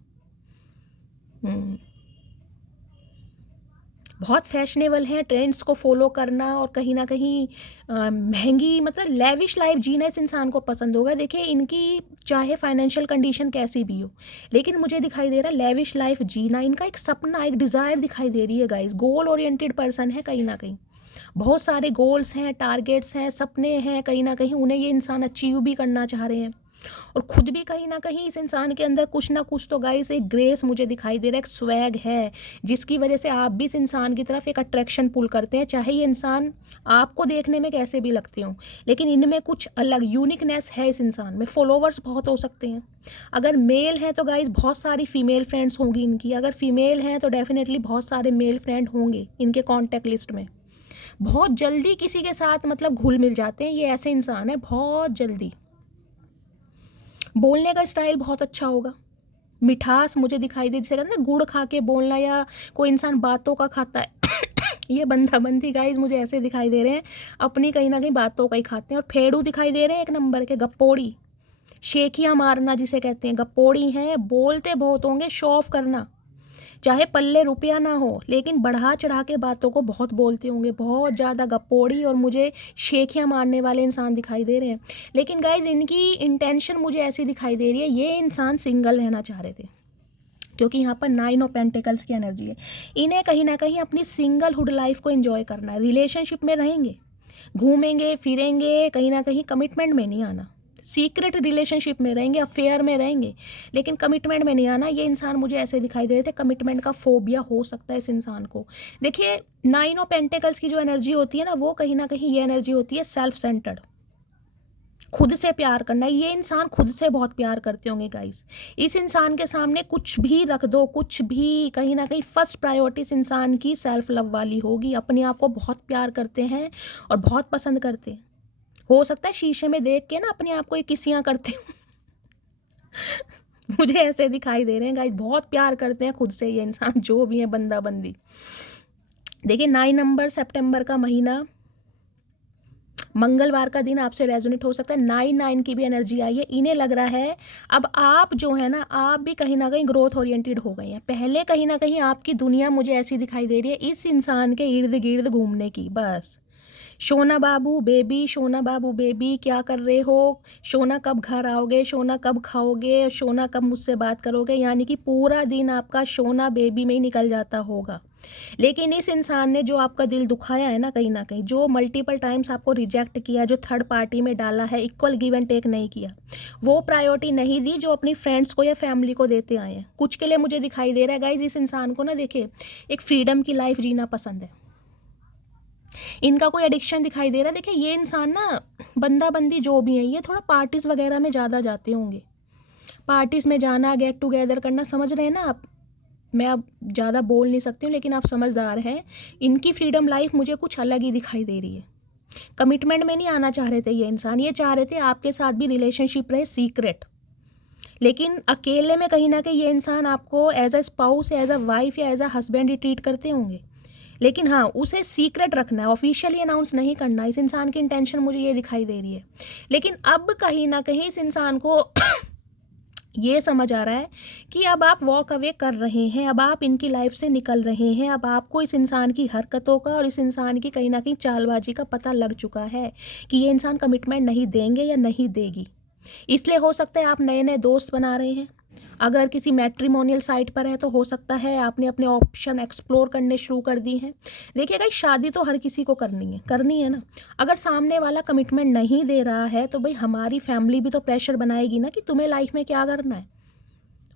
बहुत फैशनेबल हैं, ट्रेंड्स को फॉलो करना और कहीं ना कहीं महंगी मतलब लेविश लाइफ जीना इस इंसान को पसंद होगा। देखिए इनकी चाहे फाइनेंशियल कंडीशन कैसी भी हो, लेकिन मुझे दिखाई दे रहा है लेविश लाइफ जीना इनका एक सपना, एक डिज़ायर दिखाई दे रही है गाइस। गोल ओरिएंटेड पर्सन है कहीं ना कहीं, बहुत सारे गोल्स हैं, टारगेट्स हैं, सपने हैं, कहीं ना कहीं उन्हें ये इंसान अचीव भी करना चाह रहे हैं। और खुद भी कहीं ना कहीं इस इंसान के अंदर कुछ ना कुछ तो गाइस एक ग्रेस मुझे दिखाई दे रहा है, एक स्वैग है, जिसकी वजह से आप भी इस इंसान की तरफ एक अट्रैक्शन पुल करते हैं। चाहे ये इंसान आपको देखने में कैसे भी लगते हों, लेकिन इनमें कुछ अलग यूनिकनेस है इस इंसान में। फॉलोवर्स बहुत हो सकते हैं, अगर मेल हैं तो गाइस बहुत सारी फीमेल फ्रेंड्स होंगी इनकी, अगर फीमेल हैं तो डेफिनेटली बहुत सारे मेल फ्रेंड होंगे इनके कॉन्टैक्ट लिस्ट में। बहुत जल्दी किसी के साथ मतलब घुल मिल जाते हैं, ये ऐसे इंसान है बहुत जल्दी। बोलने का स्टाइल बहुत अच्छा होगा, मिठास मुझे दिखाई दे, जैसे कहते हैं ना गुड़ खा के बोलना, या कोई इंसान बातों का खाता है ये बंदा बंदी गाइस मुझे ऐसे दिखाई दे रहे हैं, अपनी कहीं ना कहीं बातों का ही खाते हैं। और फेड़ू दिखाई दे रहे हैं एक नंबर के, गप्पोड़ी, शेखियाँ मारना जिसे कहते हैं, गप्पोड़ी हैं, बोलते बहुत होंगे, शो ऑफ करना, चाहे पल्ले रुपया ना हो लेकिन बढ़ा चढ़ा के बातों को बहुत बोलते होंगे, बहुत ज़्यादा गप्पोड़ी और मुझे शेखियाँ मारने वाले इंसान दिखाई दे रहे हैं। लेकिन गाइज इनकी इंटेंशन मुझे ऐसी दिखाई दे रही है, ये इंसान सिंगल रहना चाह रहे थे, क्योंकि यहाँ पर 9 ऑफ पेंटिकल्स की एनर्जी है। इन्हें कहीं ना कहीं अपनी सिंगलहुड लाइफ को एंजॉय करना है, रिलेशनशिप में रहेंगे, घूमेंगे फिरेंगे, कहीं ना कहीं कमिटमेंट में नहीं आना, सीक्रेट रिलेशनशिप में रहेंगे, अफेयर में रहेंगे, लेकिन कमिटमेंट में नहीं आना। ये इंसान मुझे ऐसे दिखाई दे रहे थे, कमिटमेंट का फोबिया हो सकता है इस इंसान को। देखिए 9 ऑफ पेंटिकल्स की जो एनर्जी होती है ना, वो कहीं ना कहीं ये एनर्जी होती है सेल्फ सेंटर्ड, खुद से प्यार करना। ये इंसान खुद से बहुत प्यार करते होंगे गाइस। इस इंसान के सामने कुछ भी रख दो, कुछ भी, कहीं ना कहीं फर्स्ट प्रायोरिटी इस इंसान की सेल्फ लव वाली होगी। अपने आप को बहुत प्यार करते हैं और बहुत पसंद करते हैं। हो सकता है शीशे में देख के ना अपने आप को ये किसियाँ करते हो मुझे ऐसे दिखाई दे रहे हैं गाइस, बहुत प्यार करते हैं खुद से ये इंसान, जो भी है बंदा बंदी। देखिए 9 नंबर सितंबर का महीना, मंगलवार का दिन आपसे रेजोनेट हो सकता है। 9 की भी एनर्जी आई है, इन्हें लग रहा है अब आप जो है ना, आप भी कहीं ना कहीं ग्रोथ ओरिएंटेड हो गए हैं। पहले कहीं ना कहीं आपकी दुनिया मुझे ऐसी दिखाई दे रही है इस इंसान के इर्द गिर्द घूमने की, बस सोना बाबू बेबी, सोना बाबू बेबी क्या कर रहे हो, सोना कब घर आओगे, सोना कब खाओगे, सोना कब मुझसे बात करोगे, यानी कि पूरा दिन आपका सोना बेबी में ही निकल जाता होगा। लेकिन इस इंसान ने जो आपका दिल दुखाया है ना, कहीं ना कहीं जो मल्टीपल टाइम्स आपको रिजेक्ट किया, जो थर्ड पार्टी में डाला है, इक्वल गिव एंड टेक नहीं किया, वो प्रायोरिटी नहीं दी जो अपनी फ्रेंड्स को या फैमिली को देते आए हैं। कुछ के लिए मुझे दिखाई दे रहा है गाइज, इस इंसान को ना देखिए एक फ्रीडम की लाइफ जीना पसंद है, इनका कोई एडिक्शन दिखाई दे रहा है। देखिए ये इंसान ना बंदा बंदी जो भी है, ये थोड़ा पार्टीज़ वगैरह में ज़्यादा जाते होंगे, पार्टीज़ में जाना, गेट टुगेदर करना, समझ रहे हैं ना आप। मैं अब ज़्यादा बोल नहीं सकती हूँ, लेकिन आप समझदार हैं। इनकी फ्रीडम लाइफ मुझे कुछ अलग ही दिखाई दे रही है। कमिटमेंट में नहीं आना चाह रहे थे ये इंसान, ये चाह रहे थे आपके साथ भी रिलेशनशिप रहे सीक्रेट, लेकिन अकेले में कहीं ना कहीं ये इंसान आपको as a spouse, as a wife या एज अ हस्बैंड ही ट्रीट करते होंगे। लेकिन हाँ, उसे सीक्रेट रखना है, ऑफिशियली अनाउंस नहीं करना। इस इंसान की इंटेंशन मुझे ये दिखाई दे रही है। लेकिन अब कहीं ना कहीं इस इंसान को ये समझ आ रहा है कि अब आप वॉक अवे कर रहे हैं, अब आप इनकी लाइफ से निकल रहे हैं। अब आपको इस इंसान की हरकतों का और इस इंसान की कहीं ना कहीं चालबाजी का पता लग चुका है कि ये इंसान कमिटमेंट नहीं देंगे या नहीं देगी। इसलिए हो सकता है आप नए नए दोस्त बना रहे हैं, अगर किसी मैट्रिमोनियल साइट पर है तो हो सकता है आपने अपने ऑप्शन एक्सप्लोर करने शुरू कर दी हैं। देखिए गाइस, शादी तो हर किसी को करनी है ना। अगर सामने वाला कमिटमेंट नहीं दे रहा है तो भाई हमारी फैमिली भी तो प्रेशर बनाएगी ना कि तुम्हें लाइफ में क्या करना है।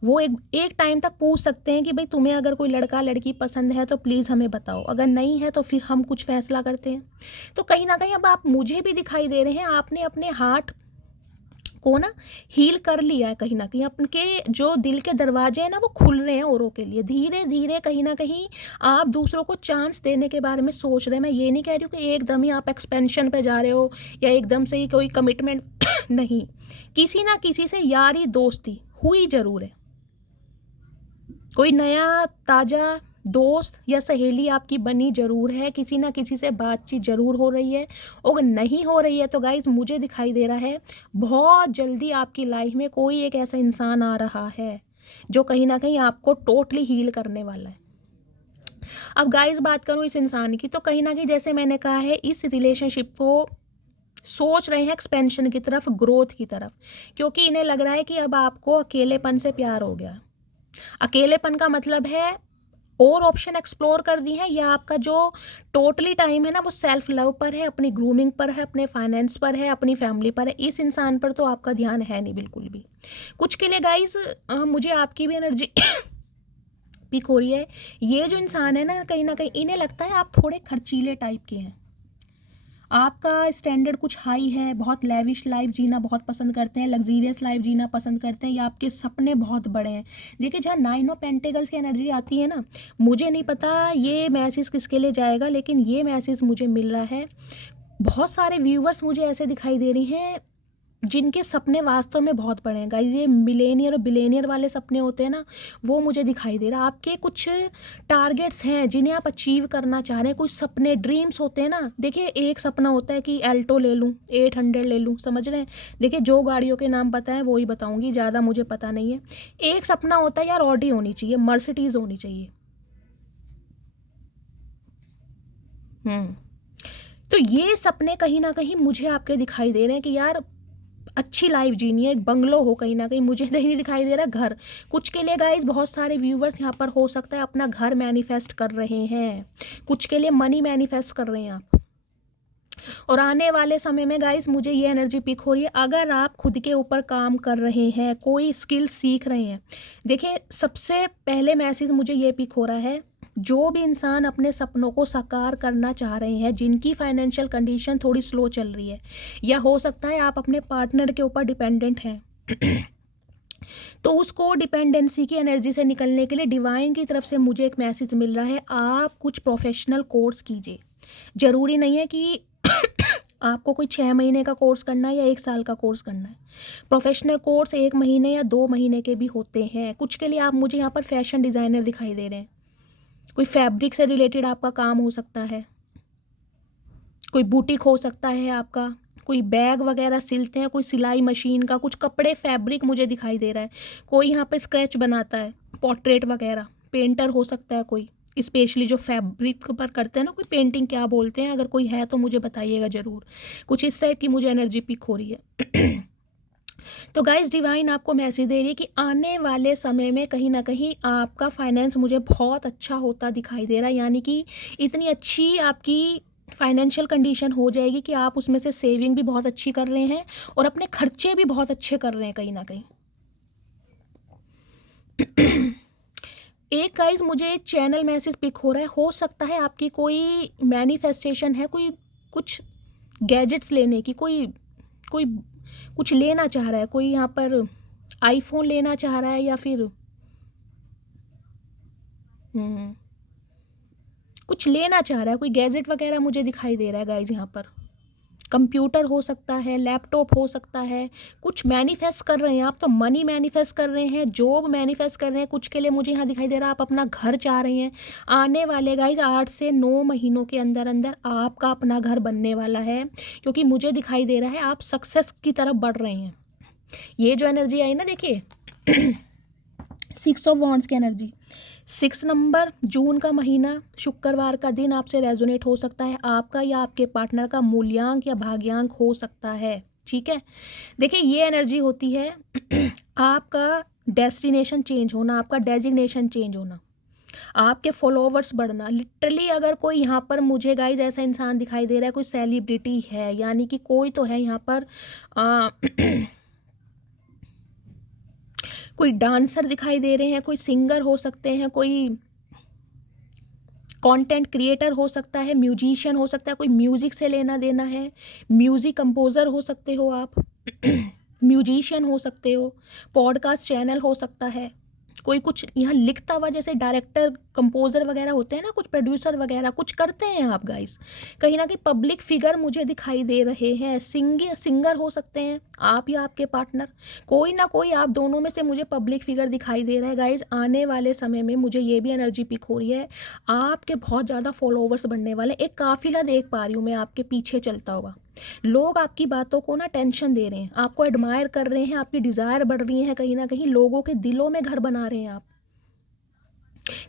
वो एक टाइम तक पूछ सकते हैं कि भाई तुम्हें अगर कोई लड़का लड़की पसंद है तो प्लीज़ हमें बताओ, अगर नहीं है तो फिर हम कुछ फैसला करते हैं। तो कहीं ना कहीं अब आप मुझे भी दिखाई दे रहे हैं, आपने अपने हार्ट को ना हील कर लिया है। कहीं ना कहीं आपके जो दिल के दरवाजे हैं ना वो खुल रहे हैं औरों के लिए। धीरे धीरे कहीं ना कहीं आप दूसरों को चांस देने के बारे में सोच रहे हैं। मैं ये नहीं कह रही हूँ कि एकदम ही आप एक्सपेंशन पे जा रहे हो या एकदम से ही कोई कमिटमेंट नहीं। किसी ना किसी से यारी दोस्ती हुई ज़रूर है। कोई नया ताज़ा दोस्त या सहेली आपकी बनी ज़रूर है, किसी ना किसी से बातचीत ज़रूर हो रही है। अगर नहीं हो रही है तो गाइज़ मुझे दिखाई दे रहा है बहुत जल्दी आपकी लाइफ में कोई एक ऐसा इंसान आ रहा है जो कहीं ना कहीं आपको टोटली हील करने वाला है। अब गाइज़ बात करूँ इस इंसान की, तो कहीं ना कहीं जैसे मैंने कहा है इस रिलेशनशिप को सोच रहे हैं एक्सपेंशन की तरफ, ग्रोथ की तरफ, क्योंकि इन्हें लग रहा है कि अब आपको अकेलेपन से प्यार हो गया। अकेलेपन का मतलब है और ऑप्शन एक्सप्लोर कर दी है, या आपका जो टोटली टाइम है ना वो सेल्फ लव पर है, अपनी ग्रूमिंग पर है, अपने फाइनेंस पर है, अपनी फैमिली पर है। इस इंसान पर तो आपका ध्यान है नहीं बिल्कुल भी। कुछ के लिए गाइज मुझे आपकी भी एनर्जी पिक हो रही है। ये जो इंसान है ना कहीं इन्हें लगता है आप थोड़े खर्चीले टाइप के हैं। आपका स्टैंडर्ड कुछ हाई है, बहुत लेविश लाइफ जीना बहुत पसंद करते हैं, लग्जीरियस लाइफ जीना पसंद करते हैं, या आपके सपने बहुत बड़े हैं। देखिए जहाँ 9 ऑफ पेंटिकल्स की एनर्जी आती है ना, मुझे नहीं पता ये मैसेज किसके लिए जाएगा, लेकिन ये मैसेज मुझे मिल रहा है। बहुत सारे व्यूवर्स मुझे ऐसे दिखाई दे रही हैं जिनके सपने वास्तव में बहुत बड़े हैं गाइस। ये मिलेनियर और बिलेनियर वाले सपने होते हैं ना, वो मुझे दिखाई दे रहा है। आपके कुछ टारगेट्स हैं जिन्हें आप अचीव करना चाह रहे हैं, कुछ सपने ड्रीम्स होते हैं ना। देखिए एक सपना होता है कि एल्टो ले लूँ, 800 ले लूँ, समझ रहे हैं। देखिए जो गाड़ियों के नाम पता है वो ही बताऊँगी, ज़्यादा मुझे पता नहीं है। एक सपना होता है यार ऑडी होनी चाहिए, मर्सिडीज़ होनी चाहिए। तो ये सपने कहीं ना कहीं मुझे आपके दिखाई दे रहे हैं कि यार अच्छी लाइफ जीनी है, एक बंगलो हो। कहीं ना कहीं मुझे नहीं दिखाई दे रहा घर। कुछ के लिए गाइस बहुत सारे व्यूवर्स यहाँ पर हो सकता है अपना घर मैनिफेस्ट कर रहे हैं, कुछ के लिए मनी मैनिफेस्ट कर रहे हैं आप। और आने वाले समय में गाइस मुझे ये एनर्जी पिक हो रही है, अगर आप खुद के ऊपर काम कर रहे हैं, कोई स्किल सीख रहे हैं। देखिए सबसे पहले मैसेज मुझे ये पिक हो रहा है, जो भी इंसान अपने सपनों को साकार करना चाह रहे हैं, जिनकी फाइनेंशियल कंडीशन थोड़ी स्लो चल रही है, या हो सकता है आप अपने पार्टनर के ऊपर डिपेंडेंट हैं तो उसको डिपेंडेंसी की एनर्जी से निकलने के लिए डिवाइन की तरफ से मुझे एक मैसेज मिल रहा है, आप कुछ प्रोफेशनल कोर्स कीजिए। ज़रूरी नहीं है कि आपको कोई 6 महीने का कोर्स करना है या 1 साल का कोर्स करना है। प्रोफेशनल कोर्स 1 महीने या 2 महीने के भी होते हैं। कुछ के लिए आप मुझे यहाँ पर फैशन डिज़ाइनर दिखाई दे रहे हैं, कोई फैब्रिक से रिलेटेड आपका काम हो सकता है, कोई बुटीक हो सकता है आपका, कोई बैग वगैरह सिलते हैं, कोई सिलाई मशीन का, कुछ कपड़े फैब्रिक मुझे दिखाई दे रहा है। कोई यहाँ पे स्क्रैच बनाता है, पोर्ट्रेट वगैरह, पेंटर हो सकता है कोई, स्पेशली जो फैब्रिक पर करते हैं ना, कोई पेंटिंग क्या बोलते हैं, अगर कोई है तो मुझे बताइएगा ज़रूर। कुछ इस टाइप की मुझे एनर्जी पिक हो रही है। तो गाइस डिवाइन आपको मैसेज दे रही है कि आने वाले समय में कहीं ना कहीं आपका फाइनेंस मुझे बहुत अच्छा होता दिखाई दे रहा है। यानी कि इतनी अच्छी आपकी फाइनेंशियल कंडीशन हो जाएगी कि आप उसमें से सेविंग भी बहुत अच्छी कर रहे हैं और अपने खर्चे भी बहुत अच्छे कर रहे हैं कहीं ना कहीं। एक गाइस मुझे चैनल मैसेज पिक हो रहा है, हो सकता है आपकी कोई मैनिफेस्टेशन है, कोई कुछ गैजेट्स लेने की, कोई कुछ लेना चाह रहा है, कोई यहाँ पर आईफोन लेना चाह रहा है, या फिर कुछ लेना चाह रहा है, कोई गैजेट वगैरह मुझे दिखाई दे रहा है गाइज। यहाँ पर कंप्यूटर हो सकता है, लैपटॉप हो सकता है, कुछ मैनिफेस्ट कर रहे हैं आप। तो मनी मैनिफेस्ट कर रहे हैं, जॉब मैनिफेस्ट कर रहे हैं। कुछ के लिए मुझे यहाँ दिखाई दे रहा है आप अपना घर चाह रहे हैं। आने वाले गाइज 8 से 9 महीनों के अंदर अंदर आपका अपना घर बनने वाला है, क्योंकि मुझे दिखाई दे रहा है आप सक्सेस की तरफ बढ़ रहे हैं। ये जो एनर्जी आई ना, देखिए 6 ऑफ वॉन्ड्स की एनर्जी, 6 नंबर, जून का महीना, शुक्रवार का दिन आपसे रेजोनेट हो सकता है। आपका या आपके पार्टनर का मूल्यांक या भाग्यांक हो सकता है, ठीक है। देखिए ये एनर्जी होती है आपका डेस्टिनेशन चेंज होना, आपका डेजिग्नेशन चेंज होना, आपके फॉलोवर्स बढ़ना। लिटरली अगर कोई यहाँ पर मुझे गाइज ऐसा इंसान दिखाई दे रहा है, कोई सेलिब्रिटी है, यानी कि कोई तो है यहाँ पर कोई डांसर दिखाई दे रहे हैं, कोई सिंगर हो सकते हैं, कोई कंटेंट क्रिएटर हो सकता है, म्यूजिशियन हो सकता है, कोई म्यूजिक से लेना देना है, म्यूजिक कंपोजर हो सकते हो आप म्यूजिशियन हो सकते हो, पॉडकास्ट चैनल हो सकता है, कोई कुछ यहाँ लिखता हुआ, जैसे डायरेक्टर कंपोजर वगैरह होते हैं ना, कुछ प्रोड्यूसर वगैरह कुछ करते हैं आप गाइस। कहीं ना कहीं पब्लिक फिगर मुझे दिखाई दे रहे हैं। सिंगर हो सकते हैं आप या आपके पार्टनर, कोई ना कोई आप दोनों में से मुझे पब्लिक फिगर दिखाई दे रहा है गाइस। आने वाले समय में मुझे ये भी एनर्जी पिक हो रही है, आपके बहुत ज़्यादा फॉलोवर्स बढ़ने वाले। एक काफिला देख पा रही हूँ मैं आपके पीछे चलता हुआ। लोग आपकी बातों को ना टेंशन दे रहे हैं, आपको एडमायर कर रहे हैं, आपकी डिज़ायर बढ़ रही है, कहीं ना कहीं लोगों के दिलों में घर बना रहे हैं आप।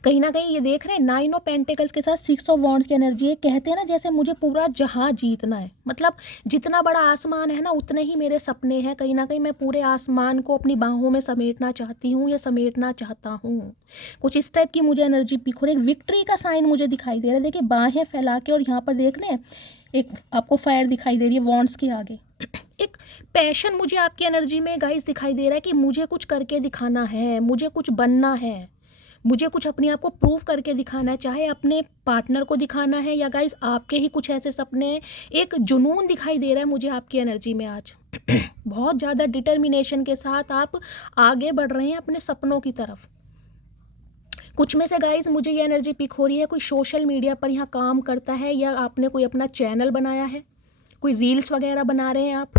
कहीं ना कहीं ये देख रहे हैं 9 ऑफ पेंटिकल्स के साथ 6 ऑफ वॉन्ड्स की एनर्जी है। कहते हैं ना जैसे मुझे पूरा जहां जीतना है, मतलब जितना बड़ा आसमान है ना उतने ही मेरे सपने हैं। कहीं ना कहीं मैं पूरे आसमान को अपनी बाहों में समेटना चाहती हूँ या समेटना चाहता हूँ। कुछ इस टाइप की मुझे एनर्जी पिक हो रही है। विक्ट्री का साइन मुझे दिखाई दे रहा है। देखिए बाहें फैला के, और यहाँ पर देख लें एक आपको फायर दिखाई दे रही है वॉन्ड्स के आगे। एक पैशन मुझे आपकी एनर्जी में गाइस दिखाई दे रहा है कि मुझे कुछ करके दिखाना है, मुझे कुछ बनना है, मुझे कुछ अपने आप को प्रूव करके दिखाना है, चाहे अपने पार्टनर को दिखाना है या गाइस आपके ही कुछ ऐसे सपने हैं। एक जुनून दिखाई दे रहा है मुझे आपकी एनर्जी में आज बहुत ज़्यादा डिटर्मिनेशन के साथ आप आगे बढ़ रहे हैं अपने सपनों की तरफ। कुछ में से गाइज मुझे ये एनर्जी पिक हो रही है, कोई सोशल मीडिया पर यहाँ काम करता है या आपने कोई अपना चैनल बनाया है, कोई रील्स वगैरह बना रहे हैं आप।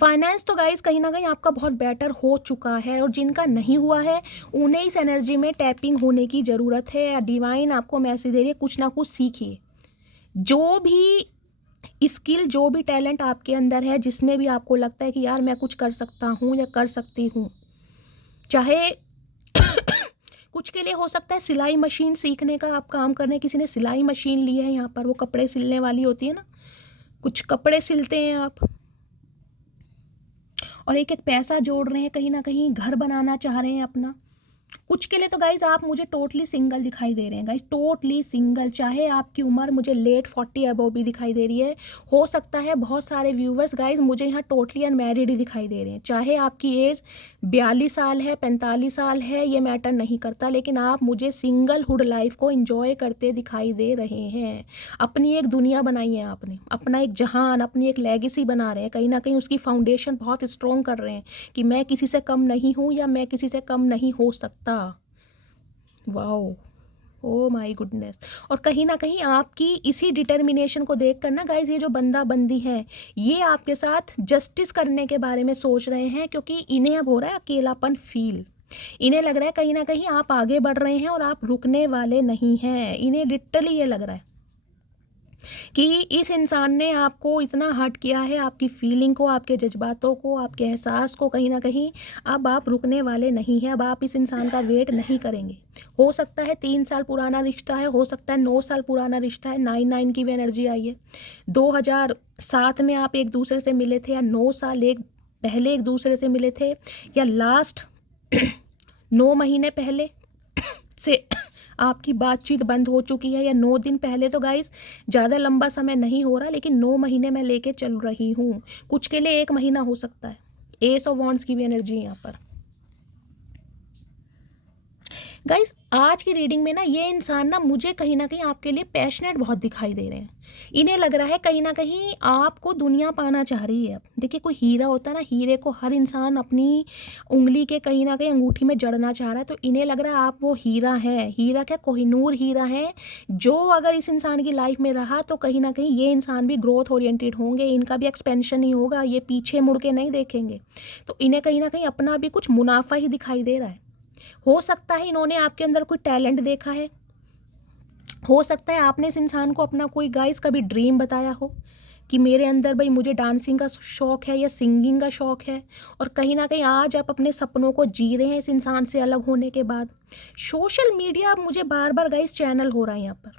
फाइनेंस तो गाइज कहीं ना कहीं आपका बहुत बेटर हो चुका है, और जिनका नहीं हुआ है उन्हें इस एनर्जी में टैपिंग होने की ज़रूरत है। या डिवाइन आपको मैसेज दे रही है कुछ ना कुछ सीखिए। जो भी स्किल, जो भी टैलेंट आपके अंदर है, जिसमें भी आपको लगता है कि यार मैं कुछ कर सकता हूँ या कर सकती हूँ, चाहे कुछ के लिए हो सकता है सिलाई मशीन सीखने का आप काम कर रहे हैं, किसी ने सिलाई मशीन ली है, यहाँ पर वो कपड़े सिलने वाली होती है ना, कुछ कपड़े सिलते हैं आप, और एक एक पैसा जोड़ रहे हैं, कहीं ना कहीं घर बनाना चाह रहे हैं अपना। कुछ के लिए तो गाइज आप मुझे टोटली सिंगल दिखाई दे रहे हैं गाइज, टोटली सिंगल। चाहे आपकी उम्र मुझे लेट 40 अबव भी दिखाई दे रही है, हो सकता है बहुत सारे व्यूवर्स गाइज मुझे यहाँ टोटली अनमैरिड ही दिखाई दे रहे हैं। चाहे आपकी एज 42 साल है, 45 साल है, ये मैटर नहीं करता, लेकिन आप मुझे सिंगलहुड लाइफ को एंजॉय करते दिखाई दे रहे हैं। अपनी एक दुनिया बनाई है आपने, अपना एक जहान, अपनी एक लेगेसी बना रहे हैं। कहीं ना कहीं उसकी फाउंडेशन बहुत स्ट्रॉन्ग कर रहे हैं कि मैं किसी से कम नहीं हूँ या मैं किसी से कम नहीं हो सकता। Wow, oh my goodness. और कहीं ना कहीं आपकी इसी डिटर्मिनेशन को देख कर ना गाइज ये जो बंदा बंदी है ये आपके साथ जस्टिस करने के बारे में सोच रहे हैं, क्योंकि इन्हें अब हो रहा है अकेलापन फील। इन्हें लग रहा है कहीं ना कहीं आप आगे बढ़ रहे हैं और आप रुकने वाले नहीं हैं। इन्हें लिटरली ये लग रहा है कि इस इंसान ने आपको इतना हर्ट किया है, आपकी फीलिंग को, आपके जज्बातों को, आपके एहसास को। कहीं ना कहीं अब आप रुकने वाले नहीं हैं, अब आप इस इंसान का वेट नहीं करेंगे। हो सकता है 3 साल पुराना रिश्ता है, हो सकता है 9 साल पुराना रिश्ता है। 9 की भी एनर्जी आई है। 2007 में आप एक दूसरे से मिले थे, या 9 साल पहले एक दूसरे से मिले थे, या लास्ट 9 महीने पहले से आपकी बातचीत बंद हो चुकी है, या 9 दिन पहले। तो गाइस ज़्यादा लंबा समय नहीं हो रहा, लेकिन 9 महीने मैं लेके चल रही हूँ। कुछ के लिए 1 महीना हो सकता है। एस ऑफ वॉन्ड्स की भी एनर्जी है यहाँ पर। गाइस आज की रीडिंग में ना ये इंसान ना मुझे कहीं ना कहीं आपके लिए पैशनेट बहुत दिखाई दे रहे हैं। इन्हें लग रहा है कहीं ना कहीं आपको दुनिया पाना चाह रही है। देखिए कोई हीरा होता है ना, हीरे को हर इंसान अपनी उंगली के कहीं ना कहीं अंगूठी में जड़ना चाह रहा है। तो इन्हें लग रहा है आप वो हीरा है। हीरा क्या, कोहिनूर हीरा है, जो अगर इस इंसान की लाइफ में रहा तो कहीं ना कहीं ये इंसान भी ग्रोथ ओरिएंटेड होंगे, इनका भी एक्सपेंशन ही होगा, ये पीछे मुड़ के नहीं देखेंगे। तो इन्हें कहीं ना कहीं अपना भी कुछ मुनाफा ही दिखाई दे रहा है। हो सकता है इन्होंने आपके अंदर कोई टैलेंट देखा है, हो सकता है आपने इस इंसान को अपना कोई गाइस कभी ड्रीम बताया हो कि मेरे अंदर भाई मुझे डांसिंग का शौक़ है या सिंगिंग का शौक़ है, और कहीं ना कहीं आज आप अपने सपनों को जी रहे हैं इस इंसान से अलग होने के बाद। सोशल मीडिया मुझे बार बार गाइस चैनल हो रहा है, यहाँ पर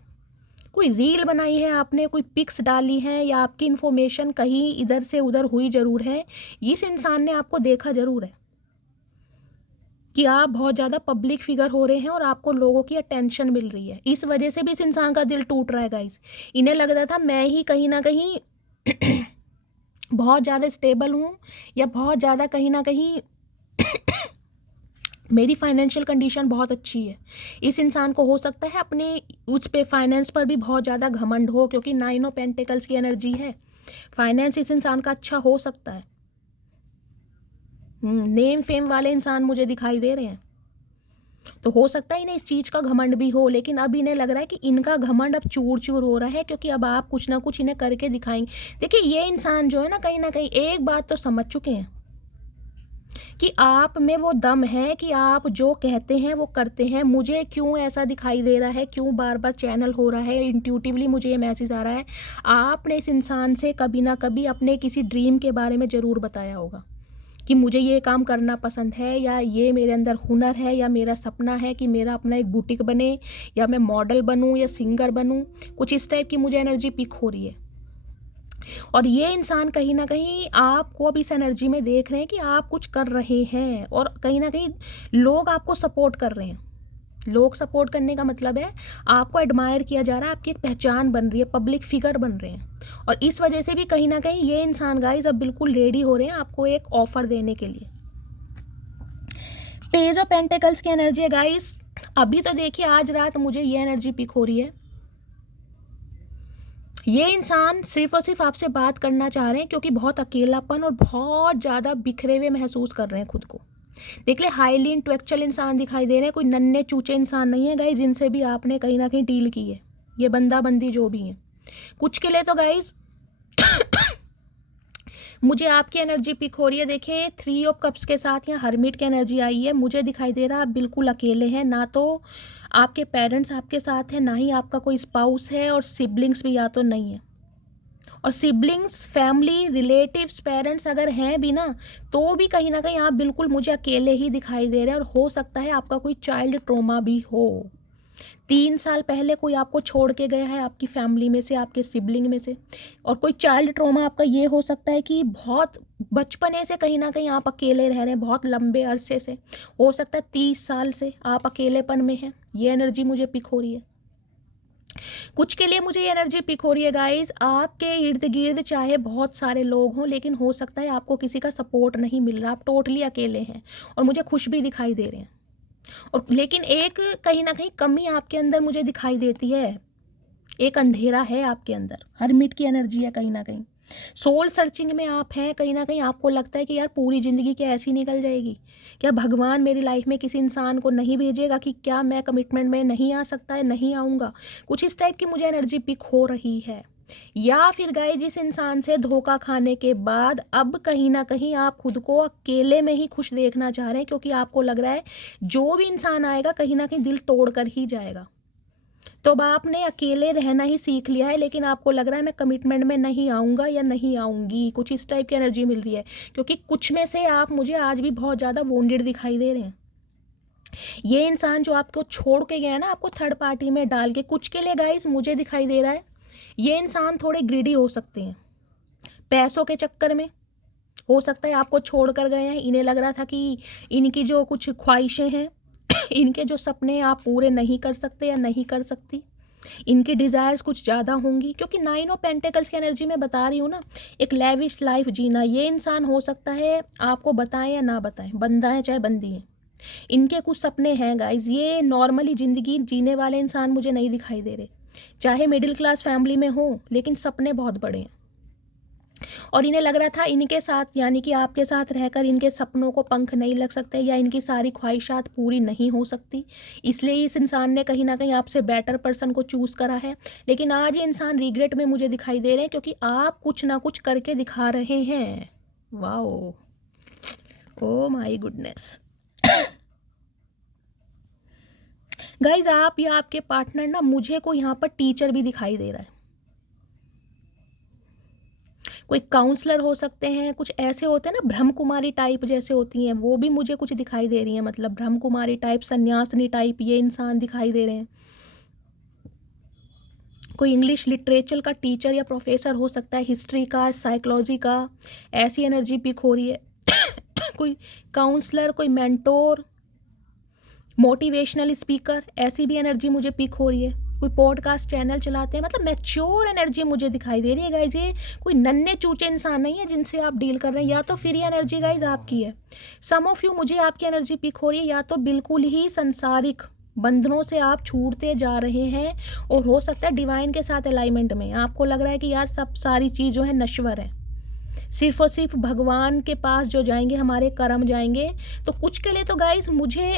कोई रील बनाई है आपने, कोई पिक्स डाली है, या आपकी इन्फॉर्मेशन कहीं इधर से उधर हुई ज़रूर है, इस इंसान ने आपको देखा ज़रूर है। कि आप बहुत ज़्यादा पब्लिक फिगर हो रहे हैं और आपको लोगों की अटेंशन मिल रही है। इस वजह से भी इस इंसान का दिल टूट रहा है गाइस। इन्हें लग रहा था मैं ही कहीं ना कहीं बहुत ज़्यादा स्टेबल हूँ, या बहुत ज़्यादा कहीं ना कहीं मेरी फाइनेंशियल कंडीशन बहुत अच्छी है। इस इंसान को हो सकता है अपने उस पे फाइनेंस पर भी बहुत ज़्यादा घमंड हो, क्योंकि 9 ऑफ पेंटिकल्स की एनर्जी है। फाइनेंस इस इंसान का अच्छा हो सकता है। नेम फेम वाले इंसान मुझे दिखाई दे रहे हैं, तो हो सकता है इन्हें इस चीज़ का घमंड भी हो, लेकिन अब इन्हें लग रहा है कि इनका घमंड अब चूर चूर हो रहा है, क्योंकि अब आप कुछ ना कुछ इन्हें करके दिखाएंगे। देखिए ये इंसान जो है ना कहीं एक बात तो समझ चुके हैं कि आप में वो दम है कि आप जो कहते हैं वो करते हैं। मुझे क्यों ऐसा दिखाई दे रहा है, क्यों बार बार चैनल हो रहा है, इंट्यूटिवली मुझे ये मैसेज आ रहा है, आपने इस इंसान से कभी ना कभी अपने किसी ड्रीम के बारे में ज़रूर बताया होगा कि मुझे ये काम करना पसंद है, या ये मेरे अंदर हुनर है, या मेरा सपना है कि मेरा अपना एक बुटीक बने, या मैं मॉडल बनूं या सिंगर बनूं। कुछ इस टाइप की मुझे एनर्जी पिक हो रही है। और ये इंसान कहीं ना कहीं आपको अब इस एनर्जी में देख रहे हैं कि आप कुछ कर रहे हैं, और कहीं ना कहीं लोग आपको सपोर्ट कर रहे हैं। लोग सपोर्ट करने का मतलब है आपको एडमायर किया जा रहा है, आपकी एक पहचान बन रही है, पब्लिक फिगर बन रहे हैं। और इस वजह से भी कहीं ना कहीं ये इंसान गाइस अब बिल्कुल रेडी हो रहे हैं आपको एक ऑफर देने के लिए। पेज ऑफ पेंटिकल्स की एनर्जी है गाइस। अभी तो देखिए आज रात मुझे ये एनर्जी पिक हो रही है। ये इंसान सिर्फ और सिर्फ आपसे बात करना चाह रहे हैं, क्योंकि बहुत अकेलापन और बहुत ज़्यादा बिखरे हुए महसूस कर रहे हैं खुद को। देख ले हाईली इंटेलेक्चुअल इंसान दिखाई दे रहे हैं, कोई नन्हे चूचे इंसान नहीं है गाइस, जिनसे भी आपने कहीं ना कहीं डील की है। ये बंदा बंदी जो भी है, कुछ के लिए तो गाइस मुझे आपकी एनर्जी पिक हो रही है। देखिए 3 ऑफ कप्स के साथ यहाँ हर्मिट की एनर्जी आई है। मुझे दिखाई दे रहा है आप बिल्कुल अकेले हैं, ना तो आपके पेरेंट्स आपके साथ हैं, ना ही आपका कोई स्पाउस है, और सिबलिंग्स भी या तो नहीं है। और सिबलिंग्स, फैमिली, रिलेटिव्स, पेरेंट्स अगर हैं भी ना, तो भी कहीं ना कहीं आप बिल्कुल मुझे अकेले ही दिखाई दे रहे हैं। और हो सकता है आपका कोई चाइल्ड ट्रॉमा भी हो। 3 साल पहले कोई आपको छोड़ के गया है आपकी फैमिली में से, आपके सिबलिंग में से। और कोई चाइल्ड ट्रॉमा आपका ये हो सकता है कि बहुत बचपने से कहीं ना कहीं आप अकेले रह रहे हैं, बहुत लंबे अरसे से, हो सकता है 30 साल से आप अकेलेपन में हैं। ये एनर्जी मुझे पिक हो रही है। कुछ के लिए मुझे ये एनर्जी पिक हो रही है गाइस, आपके इर्द गिर्द चाहे बहुत सारे लोग हों, लेकिन हो सकता है आपको किसी का सपोर्ट नहीं मिल रहा, आप टोटली अकेले हैं। और मुझे खुश भी दिखाई दे रहे हैं। और लेकिन एक कहीं ना कहीं कमी आपके अंदर मुझे दिखाई देती है, एक अंधेरा है आपके अंदर। हर्मिट की एनर्जी है कहीं ना कहीं। सोल सर्चिंग में आप हैं, कहीं ना कहीं आपको लगता है कि यार पूरी ज़िंदगी क्या ऐसी निकल जाएगी, क्या भगवान मेरी लाइफ में किसी इंसान को नहीं भेजेगा, कि क्या मैं कमिटमेंट में नहीं आ सकता है, नहीं आऊँगा। कुछ इस टाइप की मुझे एनर्जी पिक हो रही है। या फिर गाइस जिस इंसान से धोखा खाने के बाद अब कहीं ना कहीं आप खुद को अकेले में ही खुश देखना चाह रहे हैं, क्योंकि आपको लग रहा है जो भी इंसान आएगा कहीं ना कहीं दिल तोड़ कर ही जाएगा। तो अब आपने अकेले रहना ही सीख लिया है, लेकिन आपको लग रहा है मैं कमिटमेंट में नहीं आऊँगा या नहीं आऊँगी। कुछ इस टाइप की एनर्जी मिल रही है, क्योंकि कुछ में से आप मुझे आज भी बहुत ज़्यादा वोंडेड दिखाई दे रहे हैं। ये इंसान जो आपको छोड़ के गया है ना, आपको थर्ड पार्टी में डाल के, कुछ के लिए गाइस मुझे दिखाई दे रहा है ये इंसान थोड़े ग्रीडी हो सकते हैं। पैसों के चक्कर में हो सकता है आपको छोड़ कर गए हैं। इन्हें लग रहा था कि इनकी जो कुछ ख्वाहिशें हैं इनके जो सपने आप पूरे नहीं कर सकते या नहीं कर सकती, इनकी डिज़ायर्स कुछ ज़्यादा होंगी। क्योंकि 9 ऑफ पेंटिकल्स की एनर्जी में बता रही हूँ ना, एक लेविश लाइफ जीना। ये इंसान हो सकता है आपको बताएं या ना बताएं, बंदा है चाहे बंदी है, इनके कुछ सपने हैं गाइज। ये नॉर्मली ज़िंदगी जीने वाले इंसान मुझे नहीं दिखाई दे रहे, चाहे मिडिल क्लास फैमिली में हो, लेकिन सपने बहुत बड़े हैं। और इन्हें लग रहा था इनके साथ, यानी कि आपके साथ रहकर इनके सपनों को पंख नहीं लग सकते, या इनकी सारी ख्वाहिशात पूरी नहीं हो सकती, इसलिए इस इंसान ने कहीं ना कहीं आपसे बेटर पर्सन को चूज़ करा है। लेकिन आज ये इंसान रिग्रेट में मुझे दिखाई दे रहे हैं, क्योंकि आप कुछ ना कुछ करके दिखा रहे हैं। Wow, oh my goodness guys, आप या आपके पार्टनर ना, मुझे को यहाँ पर टीचर भी दिखाई दे रहा है। कोई काउंसलर हो सकते हैं, कुछ ऐसे होते हैं ना ब्रह्म कुमारी टाइप जैसे होती हैं, वो भी मुझे कुछ दिखाई दे रही हैं। मतलब ब्रह्म कुमारी टाइप, सन्यासिनी टाइप ये इंसान दिखाई दे रहे हैं। कोई इंग्लिश लिटरेचर का टीचर या प्रोफेसर हो सकता है, हिस्ट्री का, साइकोलॉजी का, ऐसी एनर्जी पिक हो रही है। कोई काउंसलर, कोई मेंटोर, मोटिवेशनल स्पीकर, ऐसी भी एनर्जी मुझे पिक हो रही है। कोई पॉडकास्ट चैनल चलाते हैं, मतलब मैच्योर एनर्जी मुझे दिखाई दे रही है गाइज। ये कोई नन्हे चूचे इंसान नहीं है जिनसे आप डील कर रहे हैं, या तो फिर ये एनर्जी गाइज आपकी है। सम ऑफ यू, मुझे आपकी एनर्जी पिक हो रही है, या तो बिल्कुल ही संसारिक बंधनों से आप छूटते जा रहे हैं, और हो सकता है डिवाइन के साथ अलाइनमेंट में आपको लग रहा है कि यार सब सारी चीज़ जो है नश्वर है, सिर्फ और सिर्फ भगवान के पास जो जाएंगे हमारे कर्म जाएंगे। तो कुछ के लिए तो गाइज मुझे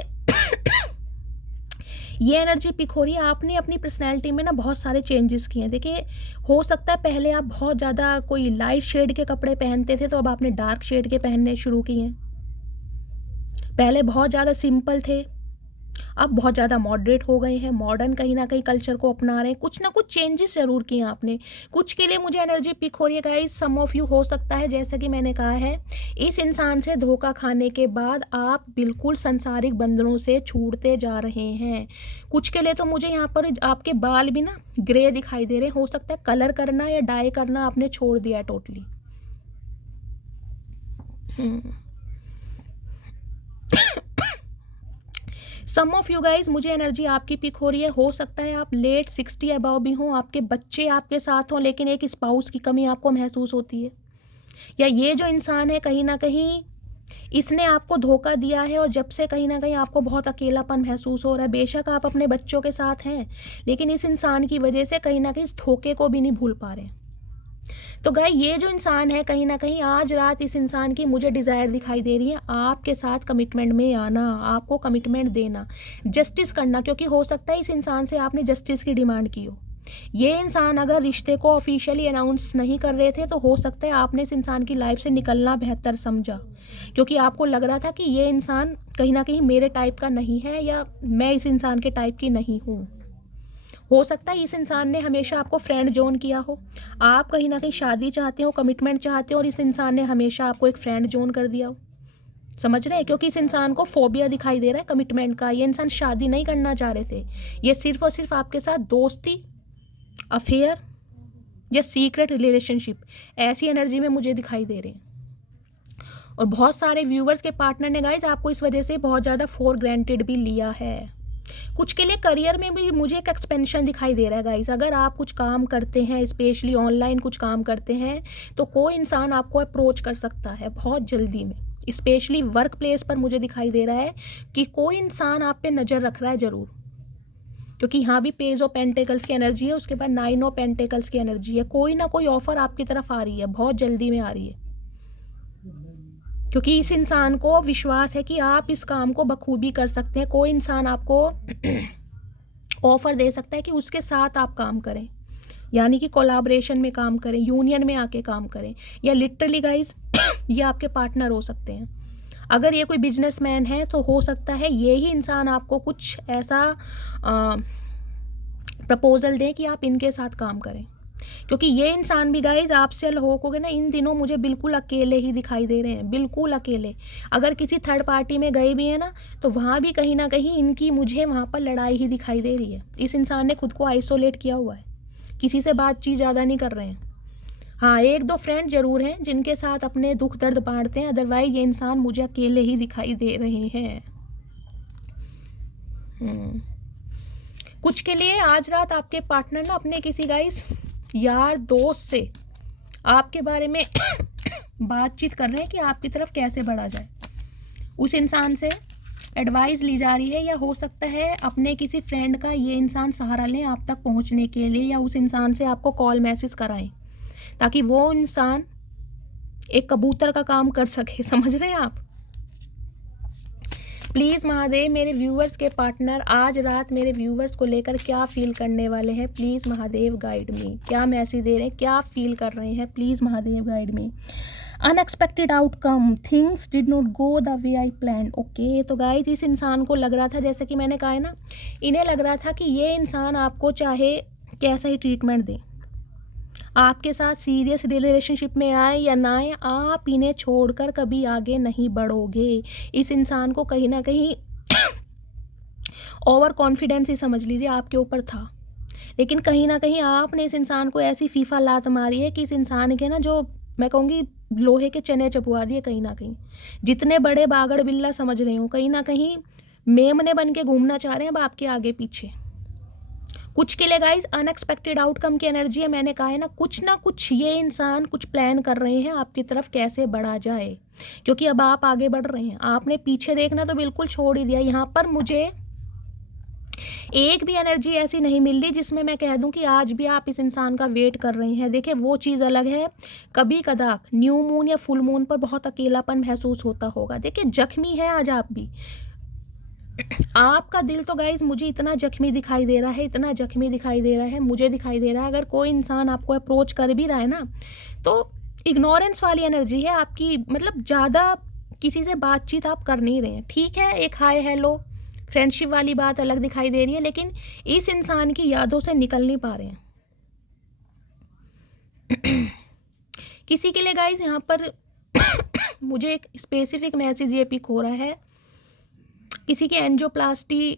ये एनर्जी पिक हो रही है, आपने अपनी पर्सनैलिटी में ना बहुत सारे चेंजेस किए हैं। देखिए, हो सकता है पहले आप बहुत ज़्यादा कोई लाइट शेड के कपड़े पहनते थे, तो अब आपने डार्क शेड के पहनने शुरू किए हैं। पहले बहुत ज़्यादा सिंपल थे, अब बहुत ज़्यादा मॉडरेट हो गए हैं, मॉडर्न कहीं ना कहीं कल्चर को अपना रहे हैं। कुछ ना कुछ चेंजेस ज़रूर किए हैं आपने। कुछ के लिए मुझे एनर्जी पिक हो रही है गाइस, सम ऑफ यू हो सकता है, जैसा कि मैंने कहा है, इस इंसान से धोखा खाने के बाद आप बिल्कुल संसारिक बंधनों से छूटते जा रहे हैं। कुछ के लिए तो मुझे यहाँ पर आपके बाल भी ना ग्रे दिखाई दे रहे हैं। हो सकता है कलर करना या डाई करना आपने छोड़ दिया है totally. Some of you guys, मुझे एनर्जी आपकी पिक हो रही है। हो सकता है आप लेट 60 अबव भी हों, आपके बच्चे आपके साथ हों, लेकिन एक स्पाउस की कमी आपको महसूस होती है। या ये जो इंसान है कहीं ना कहीं इसने आपको धोखा दिया है, और जब से कहीं ना कहीं आपको बहुत अकेलापन महसूस हो रहा है। बेशक आप अपने बच्चों के साथ हैं, लेकिन इस इंसान की वजह से कहीं ना कहीं इस धोखे को भी नहीं भूल पा रहे हैं। तो गाय, ये जो इंसान है कहीं ना कहीं आज रात इस इंसान की मुझे डिज़ायर दिखाई दे रही है आपके साथ कमिटमेंट में आना, आपको कमिटमेंट देना, जस्टिस करना। क्योंकि हो सकता है इस इंसान से आपने जस्टिस की डिमांड की हो। ये इंसान अगर रिश्ते को ऑफिशियली अनाउंस नहीं कर रहे थे, तो हो सकता है आपने इस इंसान की लाइफ से निकलना बेहतर समझा, क्योंकि आपको लग रहा था कि ये इंसान कहीं ना कहीं मेरे टाइप का नहीं है, या मैं इस इंसान के टाइप की नहीं हूँ। हो सकता है इस इंसान ने हमेशा आपको फ्रेंड जोन किया हो, आप कहीं ना कहीं शादी चाहते हो, कमिटमेंट चाहते हो, और इस इंसान ने हमेशा आपको एक फ्रेंड जोन कर दिया हो। समझ रहे हैं? क्योंकि इस इंसान को फोबिया दिखाई दे रहा है कमिटमेंट का। ये इंसान शादी नहीं करना चाह रहे थे, ये सिर्फ और सिर्फ आपके साथ दोस्ती, अफेयर या सीक्रेट रिलेशनशिप, ऐसी एनर्जी में मुझे दिखाई दे रहे हैं। और बहुत सारे व्यूवर्स के पार्टनर ने गाइज आपको इस वजह से बहुत ज़्यादा फॉर ग्रांटेड भी लिया है। कुछ के लिए करियर में भी मुझे एक एक्सपेंशन दिखाई दे रहा है गाइस। अगर आप कुछ काम करते हैं, स्पेशली ऑनलाइन कुछ काम करते हैं, तो कोई इंसान आपको अप्रोच कर सकता है बहुत जल्दी में। स्पेशली वर्क प्लेस पर मुझे दिखाई दे रहा है कि कोई इंसान आप पे नज़र रख रहा है ज़रूर, क्योंकि यहाँ भी पेज ऑफ पेंटिकल्स की एनर्जी है, उसके बाद 9 ऑफ पेंटिकल्स की एनर्जी है। कोई ना कोई ऑफर आपकी तरफ आ रही है, बहुत जल्दी में आ रही है, क्योंकि इस इंसान को विश्वास है कि आप इस काम को बखूबी कर सकते हैं। कोई इंसान आपको ऑफर दे सकता है कि उसके साथ आप काम करें, यानी कि कोलैबोरेशन में काम करें, यूनियन में आके काम करें, या लिटरली गाइज ये आपके पार्टनर हो सकते हैं। अगर ये कोई बिजनेसमैन है तो हो सकता है ये ही इंसान आपको कुछ ऐसा प्रपोजल दें कि आप इनके साथ काम करें, क्योंकि ये इंसान भी गाइज आपसे होगे ना, इन दिनों मुझे बिल्कुल अकेले ही दिखाई दे रहे हैं, बिल्कुल अकेले। अगर किसी थर्ड पार्टी में गए भी हैं ना, तो वहाँ भी कहीं ना कहीं इनकी मुझे वहाँ पर लड़ाई ही दिखाई दे रही है। इस इंसान ने खुद को आइसोलेट किया हुआ है, किसी से बातचीत ज़्यादा नहीं कर रहे हैं। हाँ, 1-2 फ्रेंड ज़रूर हैं जिनके साथ अपने दुख दर्द बांटते हैं, अदरवाइज ये इंसान मुझे अकेले ही दिखाई दे रहे हैं। कुछ के लिए आज रात आपके पार्टनर ना अपने किसी गाइस यार दोस्त से आपके बारे में बातचीत कर रहे हैं कि आपकी तरफ कैसे बढ़ा जाए। उस इंसान से एडवाइस ली जा रही है, या हो सकता है अपने किसी फ्रेंड का ये इंसान सहारा लें आप तक पहुंचने के लिए, या उस इंसान से आपको कॉल मैसेज कराएं ताकि वो इंसान एक कबूतर का काम कर सके। समझ रहे हैं आप? प्लीज़ महादेव, मेरे व्यूवर्स के पार्टनर आज रात मेरे व्यूवर्स को लेकर क्या फील करने वाले हैं? Please Mahadev guide me. क्या मैसेज दे रहे हैं, क्या फील कर रहे हैं? Please Mahadev guide me. Unexpected outcome, things did not go the way I plan. Okay, तो गाइस इस इंसान को लग रहा था, जैसे कि मैंने कहा है ना, इन्हें लग रहा था कि ये इंसान आपको चाहे कैसा ही ट्रीटमेंट दे, आपके साथ सीरियस रिलेशनशिप में आए या ना आए, आप इन्हें छोड़कर कभी आगे नहीं बढ़ोगे। इस इंसान को कहीं ना कहीं ओवर कॉन्फिडेंस ही समझ लीजिए आपके ऊपर था, लेकिन कहीं ना कहीं आपने इस इंसान को ऐसी फीफा लात मारी है कि इस इंसान के ना, जो मैं कहूँगी, लोहे के चने चबवा दिए कहीं ना कहीं। जितने बड़े बागड़ बिल्ला समझ रहे हो, कहीं ना कहीं मेमने बन के घूमना चाह रहे हैं अब आपके आगे पीछे। कुछ के लिए गाइज अनएक्सपेक्टेड आउटकम की एनर्जी है। मैंने कहा है ना कुछ ये इंसान कुछ प्लान कर रहे हैं आपकी तरफ कैसे बढ़ा जाए, क्योंकि अब आप आगे बढ़ रहे हैं। आपने पीछे देखना तो बिल्कुल छोड़ ही दिया। यहाँ पर मुझे एक भी एनर्जी ऐसी नहीं मिल रही जिसमें मैं कह दूं कि आज भी आप इस इंसान का वेट कर रहे हैं। देखिए वो चीज़ अलग है, कभी कदा न्यू मून या फुल मून पर बहुत अकेलापन महसूस होता होगा। देखिए जख्मी है आज आप भी। आपका दिल तो गाइज मुझे इतना जख्मी दिखाई दे रहा है, इतना जख्मी दिखाई दे रहा है, मुझे दिखाई दे रहा है। अगर कोई इंसान आपको अप्रोच कर भी रहा है ना तो इग्नोरेंस वाली एनर्जी है आपकी, मतलब ज़्यादा किसी से बातचीत आप कर नहीं रहे हैं। ठीक है, एक हाय हेलो फ्रेंडशिप वाली बात अलग दिखाई दे रही है, लेकिन इस इंसान की यादों से निकल नहीं पा रहे हैं। किसी के लिए गाइज यहाँ पर मुझे एक स्पेसिफिक मैसेज ये पिक हो रहा है, किसी की एंजियोप्लास्टी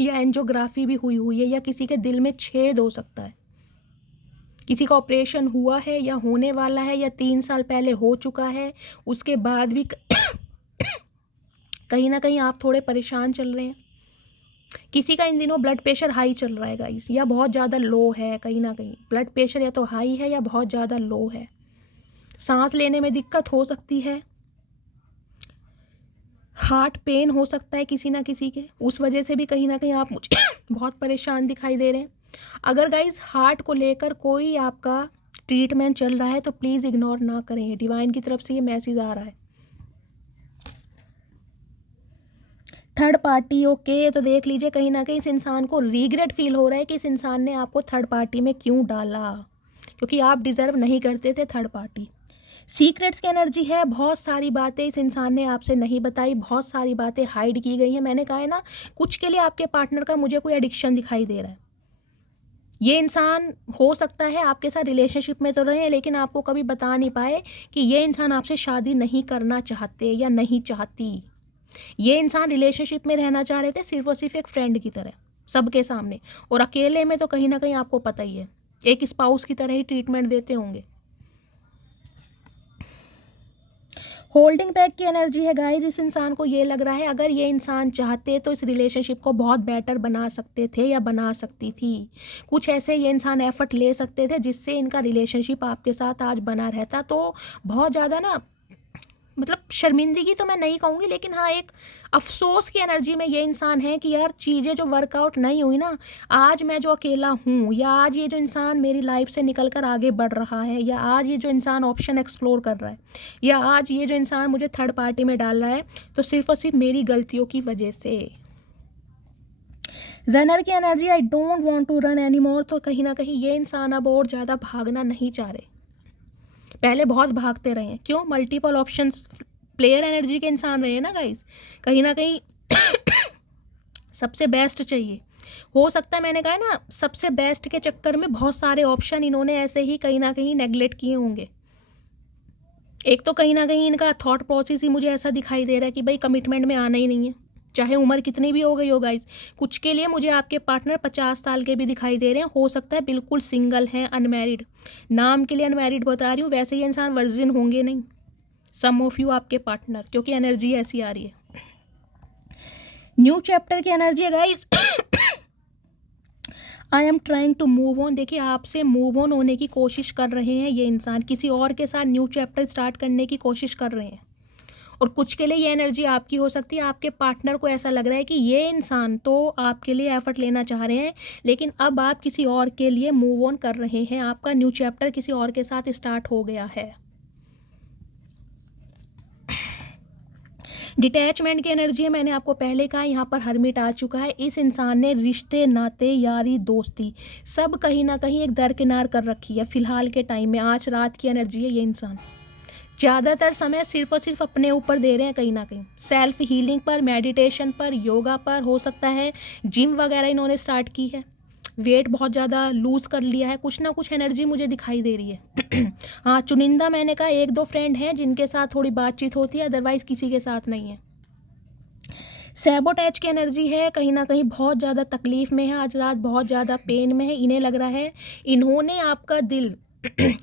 या एंजियोग्राफी भी हुई है, या किसी के दिल में छेद हो सकता है। किसी का ऑपरेशन हुआ है या होने वाला है, या 3 साल पहले हो चुका है, उसके बाद भी कहीं ना कहीं आप थोड़े परेशान चल रहे हैं। किसी का इन दिनों ब्लड प्रेशर हाई चल रहा है गाइस, या बहुत ज़्यादा लो है। कहीं ना कहीं ब्लड प्रेशर या तो हाई है या बहुत ज़्यादा लो है। सांस लेने में दिक्कत हो सकती है, हार्ट पेन हो सकता है किसी ना किसी के, उस वजह से भी कहीं ना कहीं आप मुझे बहुत परेशान दिखाई दे रहे हैं। अगर गाइस हार्ट को लेकर कोई आपका ट्रीटमेंट चल रहा है तो प्लीज़ इग्नोर ना करें, डिवाइन की तरफ से ये मैसेज आ रहा है। थर्ड पार्टी ओके, तो देख लीजिए कहीं ना कहीं इस इंसान को रिग्रेट फील हो रहा है कि इस इंसान ने आपको थर्ड पार्टी में क्यों डाला, क्योंकि आप डिज़र्व नहीं करते थे थर्ड पार्टी। सीक्रेट्स की एनर्जी है, बहुत सारी बातें इस इंसान ने आपसे नहीं बताई, बहुत सारी बातें हाइड की गई हैं। मैंने कहा है ना, कुछ के लिए आपके पार्टनर का मुझे कोई एडिक्शन दिखाई दे रहा है। ये इंसान हो सकता है आपके साथ रिलेशनशिप में तो रहे, लेकिन आपको कभी बता नहीं पाए कि ये इंसान आपसे शादी नहीं करना चाहते या नहीं चाहती। ये इंसान रिलेशनशिप में रहना चाह रहे थे सिर्फ और सिर्फ एक फ्रेंड की तरह सबके सामने, और अकेले में तो कहीं ना कहीं आपको पता ही है एक स्पाउस की तरह ही ट्रीटमेंट देते होंगे। होल्डिंग बैक की एनर्जी है गाइस, इस इंसान को ये लग रहा है अगर ये इंसान चाहते तो इस रिलेशनशिप को बहुत बेटर बना सकते थे या बना सकती थी। कुछ ऐसे ये इंसान एफर्ट ले सकते थे जिससे इनका रिलेशनशिप आपके साथ आज बना रहता। तो बहुत ज़्यादा ना, मतलब शर्मिंदगी तो मैं नहीं कहूँगी, लेकिन हाँ एक अफसोस की एनर्जी में ये इंसान है कि यार चीज़ें जो वर्कआउट नहीं हुई ना, आज मैं जो अकेला हूँ, या आज ये जो इंसान मेरी लाइफ से निकल कर आगे बढ़ रहा है, या आज ये जो इंसान ऑप्शन एक्सप्लोर कर रहा है, या आज ये जो इंसान मुझे थर्ड पार्टी में डाल रहा है, तो सिर्फ और सिर्फ मेरी गलतियों की वजह से। रनर की energy, I don't want to run any more, तो कहीं ना कहीं ये इंसान अब और ज़्यादा भागना नहीं चाह रहे। पहले बहुत भागते रहे हैं, क्यों? मल्टीपल ऑप्शंस प्लेयर एनर्जी के इंसान रहे हैं ना गाइस, कहीं ना कहीं सबसे बेस्ट चाहिए। हो सकता है, मैंने कहा है ना, सबसे बेस्ट के चक्कर में बहुत सारे ऑप्शन इन्होंने ऐसे ही कहीं ना कहीं नेगलेक्ट किए होंगे। एक तो कहीं ना कहीं इनका थॉट प्रोसेस ही मुझे ऐसा दिखाई दे रहा है कि भाई कमिटमेंट में आना ही नहीं है, चाहे उम्र कितनी भी हो गई हो गाइस। कुछ के लिए मुझे आपके पार्टनर 50 साल के भी दिखाई दे रहे हैं, हो सकता है बिल्कुल सिंगल हैं, अनमैरिड। नाम के लिए अनमैरिड बता रही हूँ, वैसे ये इंसान वर्जिन होंगे नहीं सम ऑफ यू आपके पार्टनर, क्योंकि एनर्जी ऐसी आ रही है। न्यू चैप्टर की एनर्जी है guys, I am trying to move on. देखिए आपसे मूव ऑन होने की कोशिश कर रहे हैं ये इंसान, किसी और के साथ न्यू चैप्टर स्टार्ट करने की कोशिश कर रहे हैं। और कुछ के लिए ये एनर्जी आपकी हो सकती है, आपके पार्टनर को ऐसा लग रहा है कि ये इंसान तो आपके लिए एफर्ट लेना चाह रहे हैं, लेकिन अब आप किसी और के लिए मूव ऑन कर रहे हैं, आपका न्यू चैप्टर किसी और के साथ स्टार्ट हो गया है। डिटैचमेंट की एनर्जी है, मैंने आपको पहले कहा, यहाँ पर हर्मिट आ चुका है। इस इंसान ने रिश्ते, नाते, यारी, दोस्ती सब कहीं ना कहीं एक दरकिनार कर रखी है फिलहाल के टाइम में। आज रात की एनर्जी है, ये इंसान ज़्यादातर समय सिर्फ और सिर्फ अपने ऊपर दे रहे हैं, कहीं ना कहीं सेल्फ हीलिंग पर, मेडिटेशन पर, योगा पर, हो सकता है जिम वगैरह इन्होंने स्टार्ट की है, वेट बहुत ज़्यादा लूज़ कर लिया है, कुछ ना कुछ एनर्जी मुझे दिखाई दे रही है। हाँ चुनिंदा, मैंने कहा 1-2 फ्रेंड हैं जिनके साथ थोड़ी बातचीत होती है, अदरवाइज़ किसी के साथ नहीं है। सैबोटेज की एनर्जी है, कहीं ना कहीं बहुत ज़्यादा तकलीफ़ में है, आज रात बहुत ज़्यादा पेन में है। इन्हें लग रहा है इन्होंने आपका दिल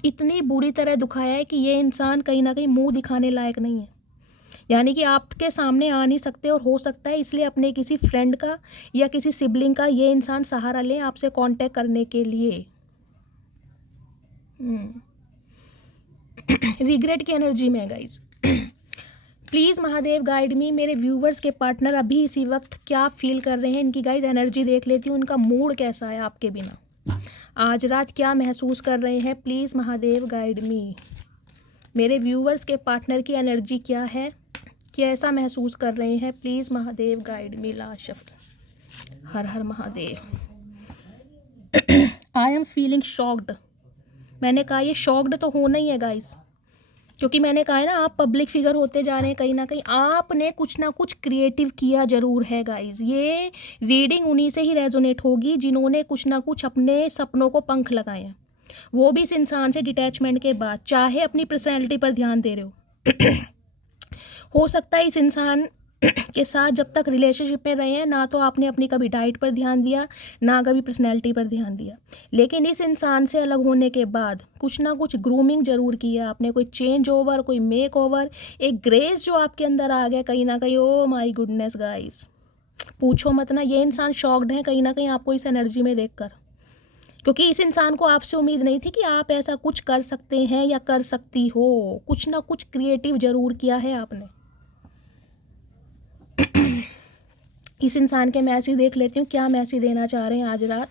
इतनी बुरी तरह दुखाया है कि ये इंसान कहीं ना कहीं मुंह दिखाने लायक नहीं है। यानी कि आपके सामने आ नहीं सकते और हो सकता है इसलिए अपने किसी फ्रेंड का या किसी सिबलिंग का ये इंसान सहारा लें आपसे कांटेक्ट करने के लिए। रिग्रेट की एनर्जी में गाइज। प्लीज़ महादेव गाइड मी, मेरे व्यूवर्स के पार्टनर अभी इसी वक्त क्या फील कर रहे हैं, इनकी गाइज एनर्जी देख लेती हूँ, उनका मूड कैसा है आपके बिना, आज रात क्या महसूस कर रहे हैं। प्लीज़ महादेव गाइड मी, मेरे व्यूवर्स के पार्टनर की एनर्जी क्या है, कैसा महसूस कर रहे हैं। Please Mahadev guide me. Last shuffle. Har Har Mahadev. I am feeling shocked. मैंने कहा ये शॉक्ड तो होना ही है गाइस, क्योंकि मैंने कहा है ना आप पब्लिक फिगर होते जा रहे हैं, कहीं ना कहीं आपने कुछ ना कुछ क्रिएटिव किया ज़रूर है गाइस। ये रीडिंग उन्हीं से ही रेजोनेट होगी जिन्होंने कुछ ना कुछ अपने सपनों को पंख लगाए हैं, वो भी इस इंसान से डिटैचमेंट के बाद। चाहे अपनी पर्सनैलिटी पर ध्यान दे रहे हो सकता है इस इंसान के साथ जब तक रिलेशनशिप में रहे हैं ना तो आपने अपनी कभी डाइट पर ध्यान दिया ना कभी पर्सनैलिटी पर ध्यान दिया, लेकिन इस इंसान से अलग होने के बाद कुछ ना कुछ ग्रूमिंग ज़रूर की है आपने, कोई चेंज ओवर, कोई मेक ओवर, एक ग्रेस जो आपके अंदर आ गया कहीं ना कहीं। ओ माय गुडनेस गाइस, पूछो मत ना, ये इंसान शॉक्ड है कहीं ना कहीं आपको इस एनर्जी में देखकर, क्योंकि इस इंसान को आपसे उम्मीद नहीं थी कि आप ऐसा कुछ कर सकते हैं या कर सकती हो। कुछ ना कुछ क्रिएटिव ज़रूर किया है आपने। इस इंसान के मैसेज देख लेती हूँ, क्या मैसेज देना चाह रहे हैं आज रात।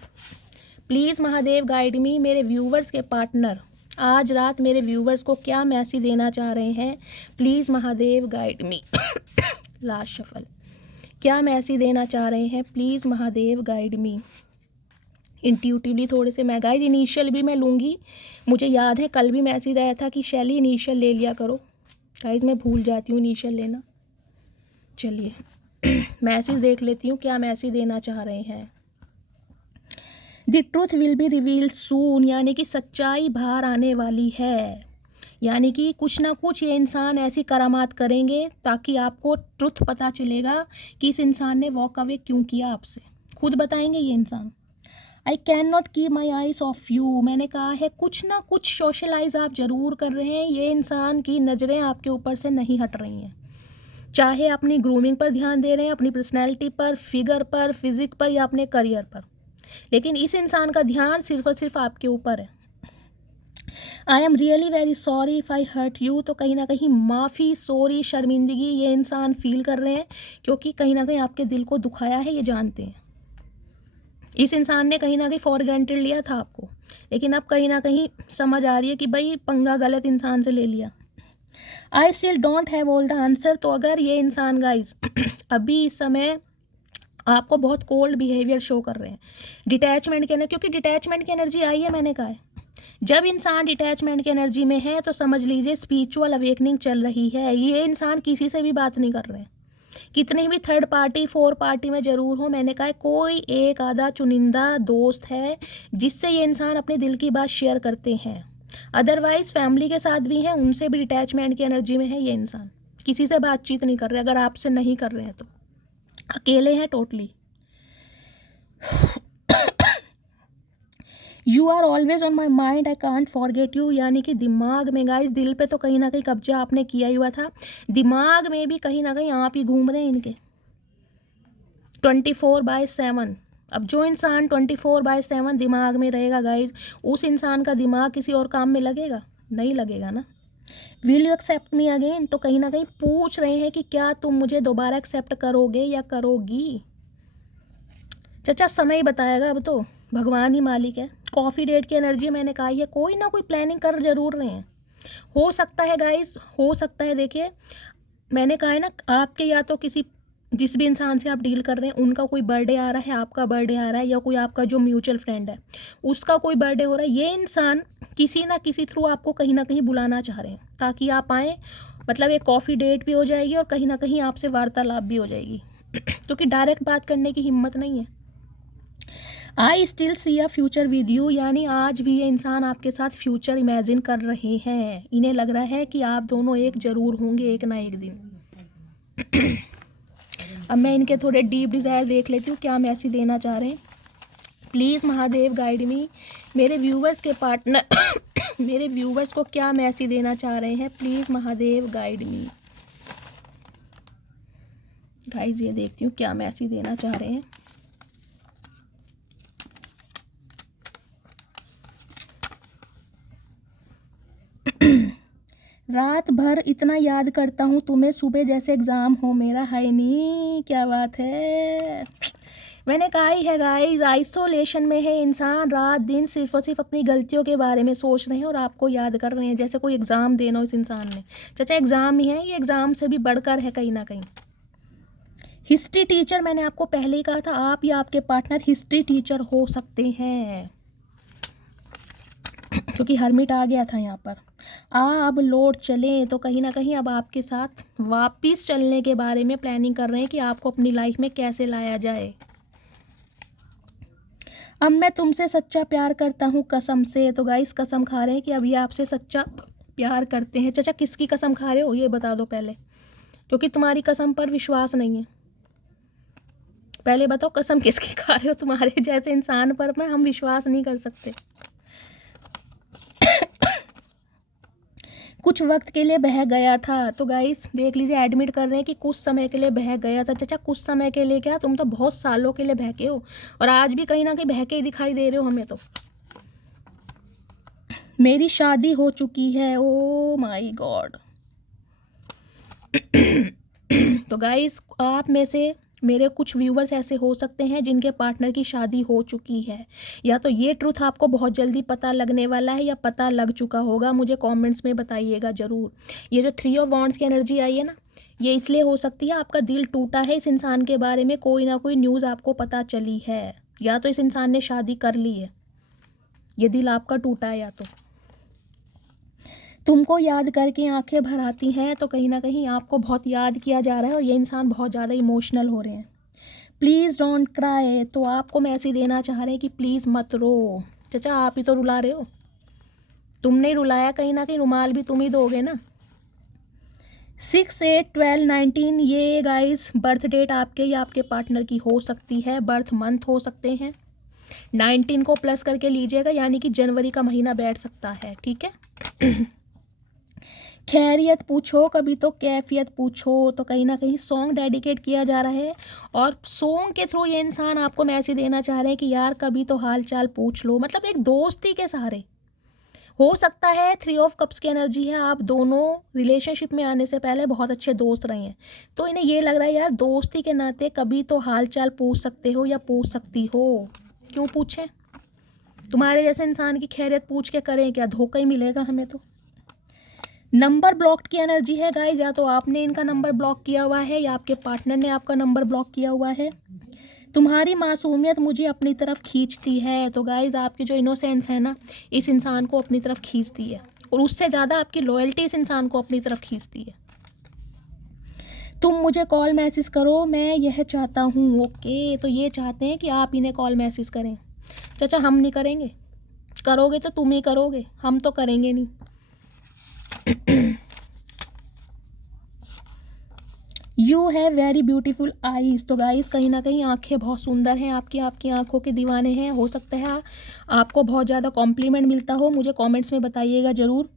प्लीज़ महादेव गाइड मी, मेरे व्यूवर्स के पार्टनर आज रात मेरे व्यूवर्स को क्या मैसेज देना चाह रहे हैं। Please Mahadev guide me. Last shuffle. क्या मैसेज देना चाह रहे हैं, please Mahadev guide me. Intuitively थोड़े से मैं गाइज इनिशियल भी मैं लूँगी, मुझे याद है कल भी मैसेज आया था कि शैली इनिशियल ले लिया करो। गाइज मैं भूल जाती हूँ इनिशियल लेना। चलिए मैसेज देख लेती हूँ क्या मैसेज देना चाह रहे हैं। The truth will be revealed soon, यानी कि सच्चाई बाहर आने वाली है, यानी कि कुछ ना कुछ ये इंसान ऐसी करामात करेंगे ताकि आपको ट्रुथ पता चलेगा कि इस इंसान ने वॉक अवे क्यों किया आपसे, खुद बताएंगे ये इंसान। I can not keep my eyes of you, मैंने कहा है कुछ ना कुछ सोशलाइज आप ज़रूर कर रहे हैं, ये इंसान की नज़रें आपके ऊपर से नहीं हट रही हैं। चाहे अपनी ग्रूमिंग पर ध्यान दे रहे हैं, अपनी पर्सनैलिटी पर, फिगर पर, फिजिक पर या अपने करियर पर, लेकिन इस इंसान का ध्यान सिर्फ और सिर्फ आपके ऊपर है। I am really very sorry if I hurt you, तो कहीं ना कहीं माफ़ी, सॉरी, शर्मिंदगी ये इंसान फील कर रहे हैं, क्योंकि कहीं ना कहीं आपके दिल को दुखाया है, ये जानते हैं। इस इंसान ने कहीं ना कहीं फॉर ग्रांटेड लिया था आपको, लेकिन अब कहीं ना कहीं समझ आ रही है कि भाई पंगा गलत इंसान से ले लिया। I still don't have all the answer, तो अगर ये इंसान गाइज अभी इस समय आपको बहुत कोल्ड बिहेवियर शो कर रहे हैं, डिटैचमेंट के, क्योंकि डिटैचमेंट की एनर्जी आई है, मैंने कहा है जब इंसान डिटैचमेंट की एनर्जी में है तो समझ लीजिए स्पिरिचुअल अवेकनिंग चल रही है। ये इंसान किसी से भी बात नहीं कर रहे हैं, कितनी भी थर्ड पार्टी, फोर पार्टी में ज़रूर हो, मैंने कहा है कोई एक आधा चुनिंदा दोस्त है जिससे ये इंसान अपने दिल की बात शेयर करते हैं, अदरवाइज फैमिली के साथ भी हैं, उनसे भी डिटैचमेंट की एनर्जी में है ये इंसान, किसी से बातचीत नहीं कर रहे। अगर आपसे नहीं कर रहे हैं तो अकेले हैं totally. You are always on my mind, I can't forget you, यानी कि दिमाग में गाइस, दिल पे तो कहीं ना कहीं कब्जा आपने किया ही हुआ था, दिमाग में भी कहीं ना कहीं आप ही घूम रहे हैं इनके 24/7। अब जो इंसान 24/7 दिमाग में रहेगा गाइज, उस इंसान का दिमाग किसी और काम में लगेगा नहीं लगेगा ना। Will you accept me again, तो कहीं ना कहीं पूछ रहे हैं कि क्या तुम मुझे दोबारा एक्सेप्ट करोगे या करोगी। चचा समय ही बताएगा, अब तो भगवान ही मालिक है। कॉफ़ी डेट की एनर्जी मैंने कहा है, कोई ना कोई प्लानिंग कर जरूर रहे हैं। हो सकता है गाइस, हो सकता है, देखिए मैंने कहा है ना, आपके या तो किसी जिस भी इंसान से आप डील कर रहे हैं उनका कोई बर्थडे आ रहा है, आपका बर्थडे आ रहा है, या कोई आपका जो म्यूचुअल फ्रेंड है उसका कोई बर्थडे हो रहा है, ये इंसान किसी ना किसी थ्रू आपको कहीं ना कहीं बुलाना चाह रहे हैं ताकि आप आएँ, मतलब एक कॉफ़ी डेट भी हो जाएगी और कहीं ना कहीं आपसे वार्तालाप भी हो जाएगी क्योंकि डायरेक्ट बात करने की हिम्मत नहीं है। I still see a future with you, यानी आज भी ये इंसान आपके साथ फ्यूचर इमेजिन कर रहे हैं, इन्हें लग रहा है कि आप दोनों एक ज़रूर होंगे एक ना एक दिन। अब मैं इनके थोड़े डीप डिज़ायर देख लेती हूँ क्या मैसेज देना चाह रहे हैं। प्लीज़ महादेव गाइड मी, मेरे व्यूवर्स के पार्टनर मेरे व्यूवर्स को क्या मैसेज देना चाह रहे हैं, please Mahadev guide me. Guys ये देखती हूँ क्या मैसेज देना चाह रहे हैं। रात भर इतना याद करता हूँ तुम्हें, सुबह जैसे एग्ज़ाम हो मेरा। हाय नी, क्या बात है। मैंने कहा ही है गाइस, आइसोलेशन में है इंसान, रात दिन सिर्फ और सिर्फ अपनी गलतियों के बारे में सोच रहे हैं और आपको याद कर रहे हैं जैसे कोई एग्ज़ाम देना हो इस इंसान ने। चाचा एग्ज़ाम ही है, ये एग्ज़ाम से भी बढ़कर है कहीं ना कहीं। हिस्ट्री टीचर, मैंने आपको पहले ही कहा था आप या आपके पार्टनर हिस्ट्री टीचर हो सकते हैं, क्योंकि हर्मिट आ गया था यहाँ पर। अब लौट चलें, तो कहीं ना कहीं अब आपके साथ वापस चलने के बारे में प्लानिंग कर रहे हैं कि आपको अपनी लाइफ में कैसे लाया जाए। अब मैं तुमसे सच्चा प्यार करता हूँ कसम से। तो गाइस कसम खा रहे हैं कि अब ये आपसे सच्चा प्यार करते हैं। चाचा किसकी कसम खा रहे हो ये बता दो पहले, क्योंकि तुम्हारी कसम पर विश्वास नहीं है। पहले बताओ कसम किसकी खा रहे हो, तुम्हारे जैसे इंसान पर मैं हम विश्वास नहीं कर सकते। कुछ वक्त के लिए बह गया था, तो गाइस देख लीजिए एडमिट कर रहे हैं कि कुछ समय के लिए बह गया था। चाचा कुछ समय के लिए क्या, तुम तो बहुत सालों के लिए बहके हो और आज भी कहीं ना कहीं बहके ही दिखाई दे रहे हो हमें। तो मेरी शादी हो चुकी है, ओ माय गॉड। तो गाइस आप में से मेरे कुछ व्यूवर्स ऐसे हो सकते हैं जिनके पार्टनर की शादी हो चुकी है, या तो ये ट्रुथ आपको बहुत जल्दी पता लगने वाला है या पता लग चुका होगा। मुझे कमेंट्स में बताइएगा ज़रूर। ये जो 3 ऑफ वॉन्ड्स की एनर्जी आई है ना, ये इसलिए हो सकती है आपका दिल टूटा है इस इंसान के बारे में, कोई ना कोई न्यूज़ आपको पता चली है, या तो इस इंसान ने शादी कर ली है, ये दिल आपका टूटा है, या तो तुमको याद करके आंखें भर आती हैं। तो कहीं ना कहीं आपको बहुत याद किया जा रहा है और ये इंसान बहुत ज़्यादा इमोशनल हो रहे हैं। प्लीज़ डोंट क्राई, तो आपको मैसेज देना चाह रहे हैं कि प्लीज़ मत रो। चाचा आप ही तो रुला रहे हो, तुमने रुलाया, कहीं ना कहीं रुमाल भी तुम ही दोगे ना। 6, 8, 12, 19 ये गाइस बर्थ डेट आपके या आपके पार्टनर की हो सकती है, बर्थ मंथ हो सकते हैं। 19 को प्लस करके लीजिएगा, यानी कि जनवरी का महीना बैठ सकता है, ठीक है। खैरियत पूछो कभी तो कैफियत पूछो, तो कहीं ना कहीं सॉन्ग डेडिकेट किया जा रहा है और सॉन्ग के थ्रू ये इंसान आपको मैसेज देना चाह रहे हैं कि यार कभी तो हाल चाल पूछ लो, मतलब एक दोस्ती के सहारे। हो सकता है 3 ऑफ कप्स की एनर्जी है, आप दोनों रिलेशनशिप में आने से पहले बहुत अच्छे दोस्त रहे हैं, तो इन्हें ये लग रहा है यार दोस्ती के नाते कभी तो हाल चाल पूछ सकते हो या पूछ सकती हो। क्यों पूछें, तुम्हारे जैसे इंसान की खैरियत पूछ के करें क्या, धोखा ही मिलेगा हमें। तो नंबर ब्लॉक्ड की एनर्जी है गाइस, या तो आपने इनका नंबर ब्लॉक किया हुआ है या आपके पार्टनर ने आपका नंबर ब्लॉक किया हुआ है। तुम्हारी मासूमियत मुझे अपनी तरफ खींचती है, तो गाइस आपकी जो इनोसेंस है ना इस इंसान को अपनी तरफ खींचती है, और उससे ज़्यादा आपकी लॉयल्टी इस इंसान को अपनी तरफ खींचती है। तुम मुझे कॉल मैसेज करो, मैं यह चाहता हूँ। ओके, तो ये चाहते हैं कि आप इन्हें कॉल मैसेज करें। चाचा हम नहीं करेंगे, करोगे तो तुम ही करोगे, हम तो करेंगे नहीं। You have very beautiful eyes, तो गाइस कहीं ना कहीं आंखें बहुत सुंदर हैं आपकी आंखों के दीवाने हैं। हो सकता है आपको बहुत ज़्यादा कॉम्प्लीमेंट मिलता हो, मुझे कमेंट्स में बताइएगा ज़रूर।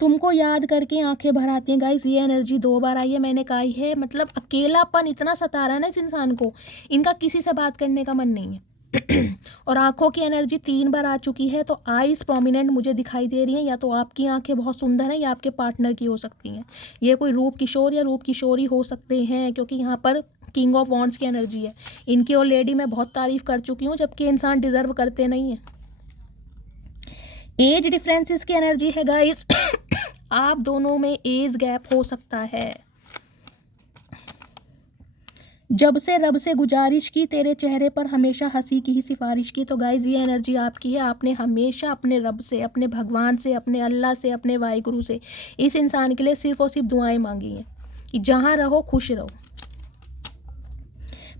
तुमको याद करके आंखें भर आती हैं गाइस, ये एनर्जी 2 बार आई है, मैंने कहा ही है। मतलब अकेलापन इतना सता रहा है ना इस इंसान को, इनका किसी से बात करने का मन नहीं है। और आंखों की एनर्जी 3 बार आ चुकी है, तो आईज प्रोमिनेंट मुझे दिखाई दे रही हैं, या तो आपकी आंखें बहुत सुंदर हैं या आपके पार्टनर की हो सकती हैं। ये कोई रूप किशोर या रूप किशोरी हो सकते हैं, क्योंकि यहाँ पर किंग ऑफ वॉन्ड्स की एनर्जी है। इनकी ऑलरेडी मैं बहुत तारीफ कर चुकी हूँ, जबकि इंसान डिजर्व करते नहीं है। एज डिफरेंसेस की एनर्जी है गाइस। आप दोनों में एज गैप हो सकता है। जब से रब से गुजारिश की, तेरे चेहरे पर हमेशा हंसी की ही सिफारिश की, तो गाइज ये एनर्जी आपकी है। आपने हमेशा अपने रब से, अपने भगवान से, अपने अल्लाह से, अपने वाहिगुरु से इस इंसान के लिए सिर्फ और सिर्फ दुआएं मांगी हैं कि जहाँ रहो खुश रहो,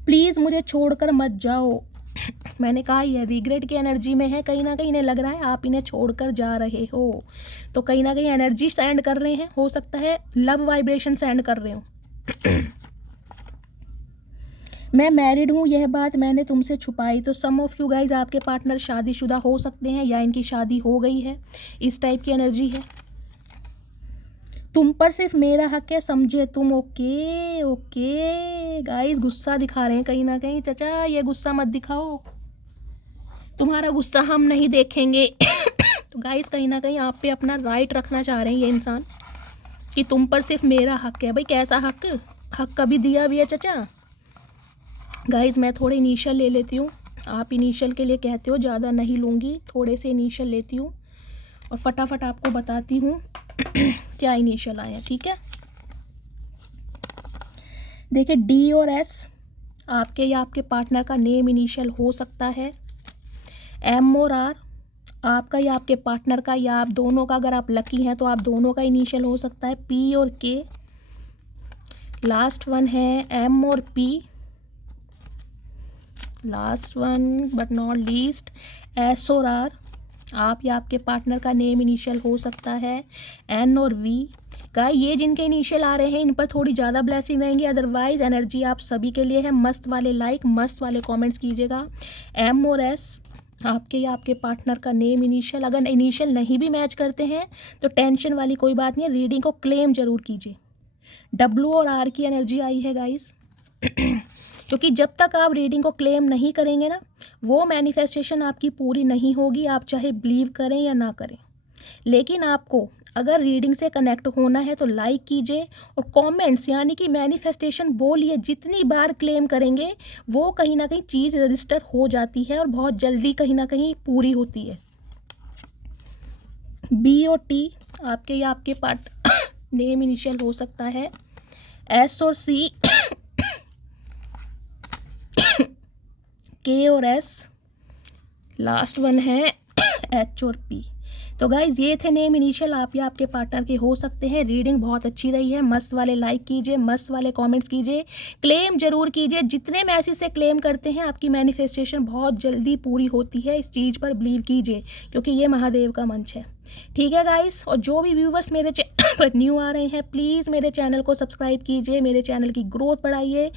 प्लीज़ मुझे छोड़कर मत जाओ। मैंने कहा ये रिग्रेट की एनर्जी में है, कहीं ना कहीं इन्हें लग रहा है आप इन्हें छोड़कर जा रहे हो, तो कहीं ना कहीं एनर्जी सेंड कर रहे हैं। हो सकता है लव वाइब्रेशन सेंड कर रहे हो। मैं मैरिड हूँ, यह बात मैंने तुमसे छुपाई, तो सम ऑफ यू गाइज आपके पार्टनर शादीशुदा हो सकते हैं या इनकी शादी हो गई है, इस टाइप की एनर्जी है। तुम पर सिर्फ मेरा हक है, समझे तुम? ओके ओके गाइस, गुस्सा दिखा रहे हैं कहीं ना कहीं। चाचा ये गुस्सा मत दिखाओ, तुम्हारा गुस्सा हम नहीं देखेंगे। तो गाइस कहीं ना कहीं आप पे अपना राइट रखना चाह रहे हैं ये इंसान कि तुम पर सिर्फ मेरा हक है। भाई कैसा हक? हक कभी दिया भी है चाचा? गाइस मैं थोड़े इनिशियल ले लेती हूँ, आप इनिशियल के लिए कहते हो, ज़्यादा नहीं लूँगी, थोड़े से इनिशियल लेती हूँ और फटाफट आपको बताती हूँ क्या इनिशियल आए हैं, ठीक है? देखिए डी और एस आपके या आपके पार्टनर का नेम इनिशियल हो सकता है। एम और आर आपका या आपके पार्टनर का या आप दोनों का, अगर आप लकी हैं तो आप दोनों का इनिशियल हो सकता है। पी और के, लास्ट वन है एम और P, last one but not least S और आर आप या आपके पार्टनर का नेम इनिशियल हो सकता है। एन और वी गाइस ये जिनके इनिशियल आ रहे हैं इन पर थोड़ी ज़्यादा ब्लेसिंग रहेंगी, अदरवाइज एनर्जी आप सभी के लिए है। मस्त वाले लाइक, मस्त वाले कमेंट्स कीजिएगा। एम और एस आपके या आपके पार्टनर का नेम इनिशियल, अगर इनिशियल नहीं भी मैच करते हैं तो टेंशन वाली कोई बात नहीं है, रीडिंग को क्लेम जरूर कीजिए। डब्ल्यू और आर की एनर्जी आई है गाइस क्योंकि जब तक आप रीडिंग को क्लेम नहीं करेंगे ना, वो मैनिफेस्टेशन आपकी पूरी नहीं होगी, आप चाहे बिलीव करें या ना करें। लेकिन आपको अगर रीडिंग से कनेक्ट होना है तो लाइक कीजिए और कमेंट्स यानी कि मैनिफेस्टेशन बोलिए। जितनी बार क्लेम करेंगे वो कहीं ना कहीं चीज़ रजिस्टर हो जाती है और बहुत जल्दी कहीं ना कहीं पूरी होती है। बी और टी आपके या आपके पार्ट नेम इनिशियल हो सकता है। एस और सी, के और एस, लास्ट वन है एच और पी। तो गाइज ये थे नेम इनिशियल आप या आपके पार्टनर के हो सकते हैं। रीडिंग बहुत अच्छी रही है, मस्त वाले लाइक कीजिए, मस्त वाले कमेंट्स कीजिए, क्लेम जरूर कीजिए। जितने मैसेज से क्लेम करते हैं आपकी मैनिफेस्टेशन बहुत जल्दी पूरी होती है, इस चीज़ पर बिलीव कीजिए क्योंकि ये महादेव का मंच है, ठीक है गाइस। और जो भी व्यूवर्स मेरे चैनल पर न्यू आ रहे हैं प्लीज़ मेरे चैनल को सब्सक्राइब कीजिए, मेरे चैनल की ग्रोथ बढ़ाइए।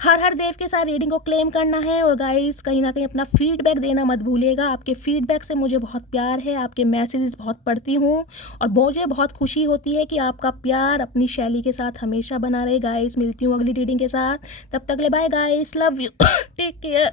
हर हर देव के साथ रीडिंग को क्लेम करना है। और गाइस कहीं ना कहीं अपना फीडबैक देना मत भूलिएगा, आपके फीडबैक से मुझे बहुत प्यार है, आपके मैसेजेस बहुत पढ़ती हूँ और मुझे बहुत खुशी होती है कि आपका प्यार अपनी शैली के साथ हमेशा बना रहे। गाइस मिलती हूँ अगली रीडिंग के साथ, तब तक ले bye guys, love you, take care.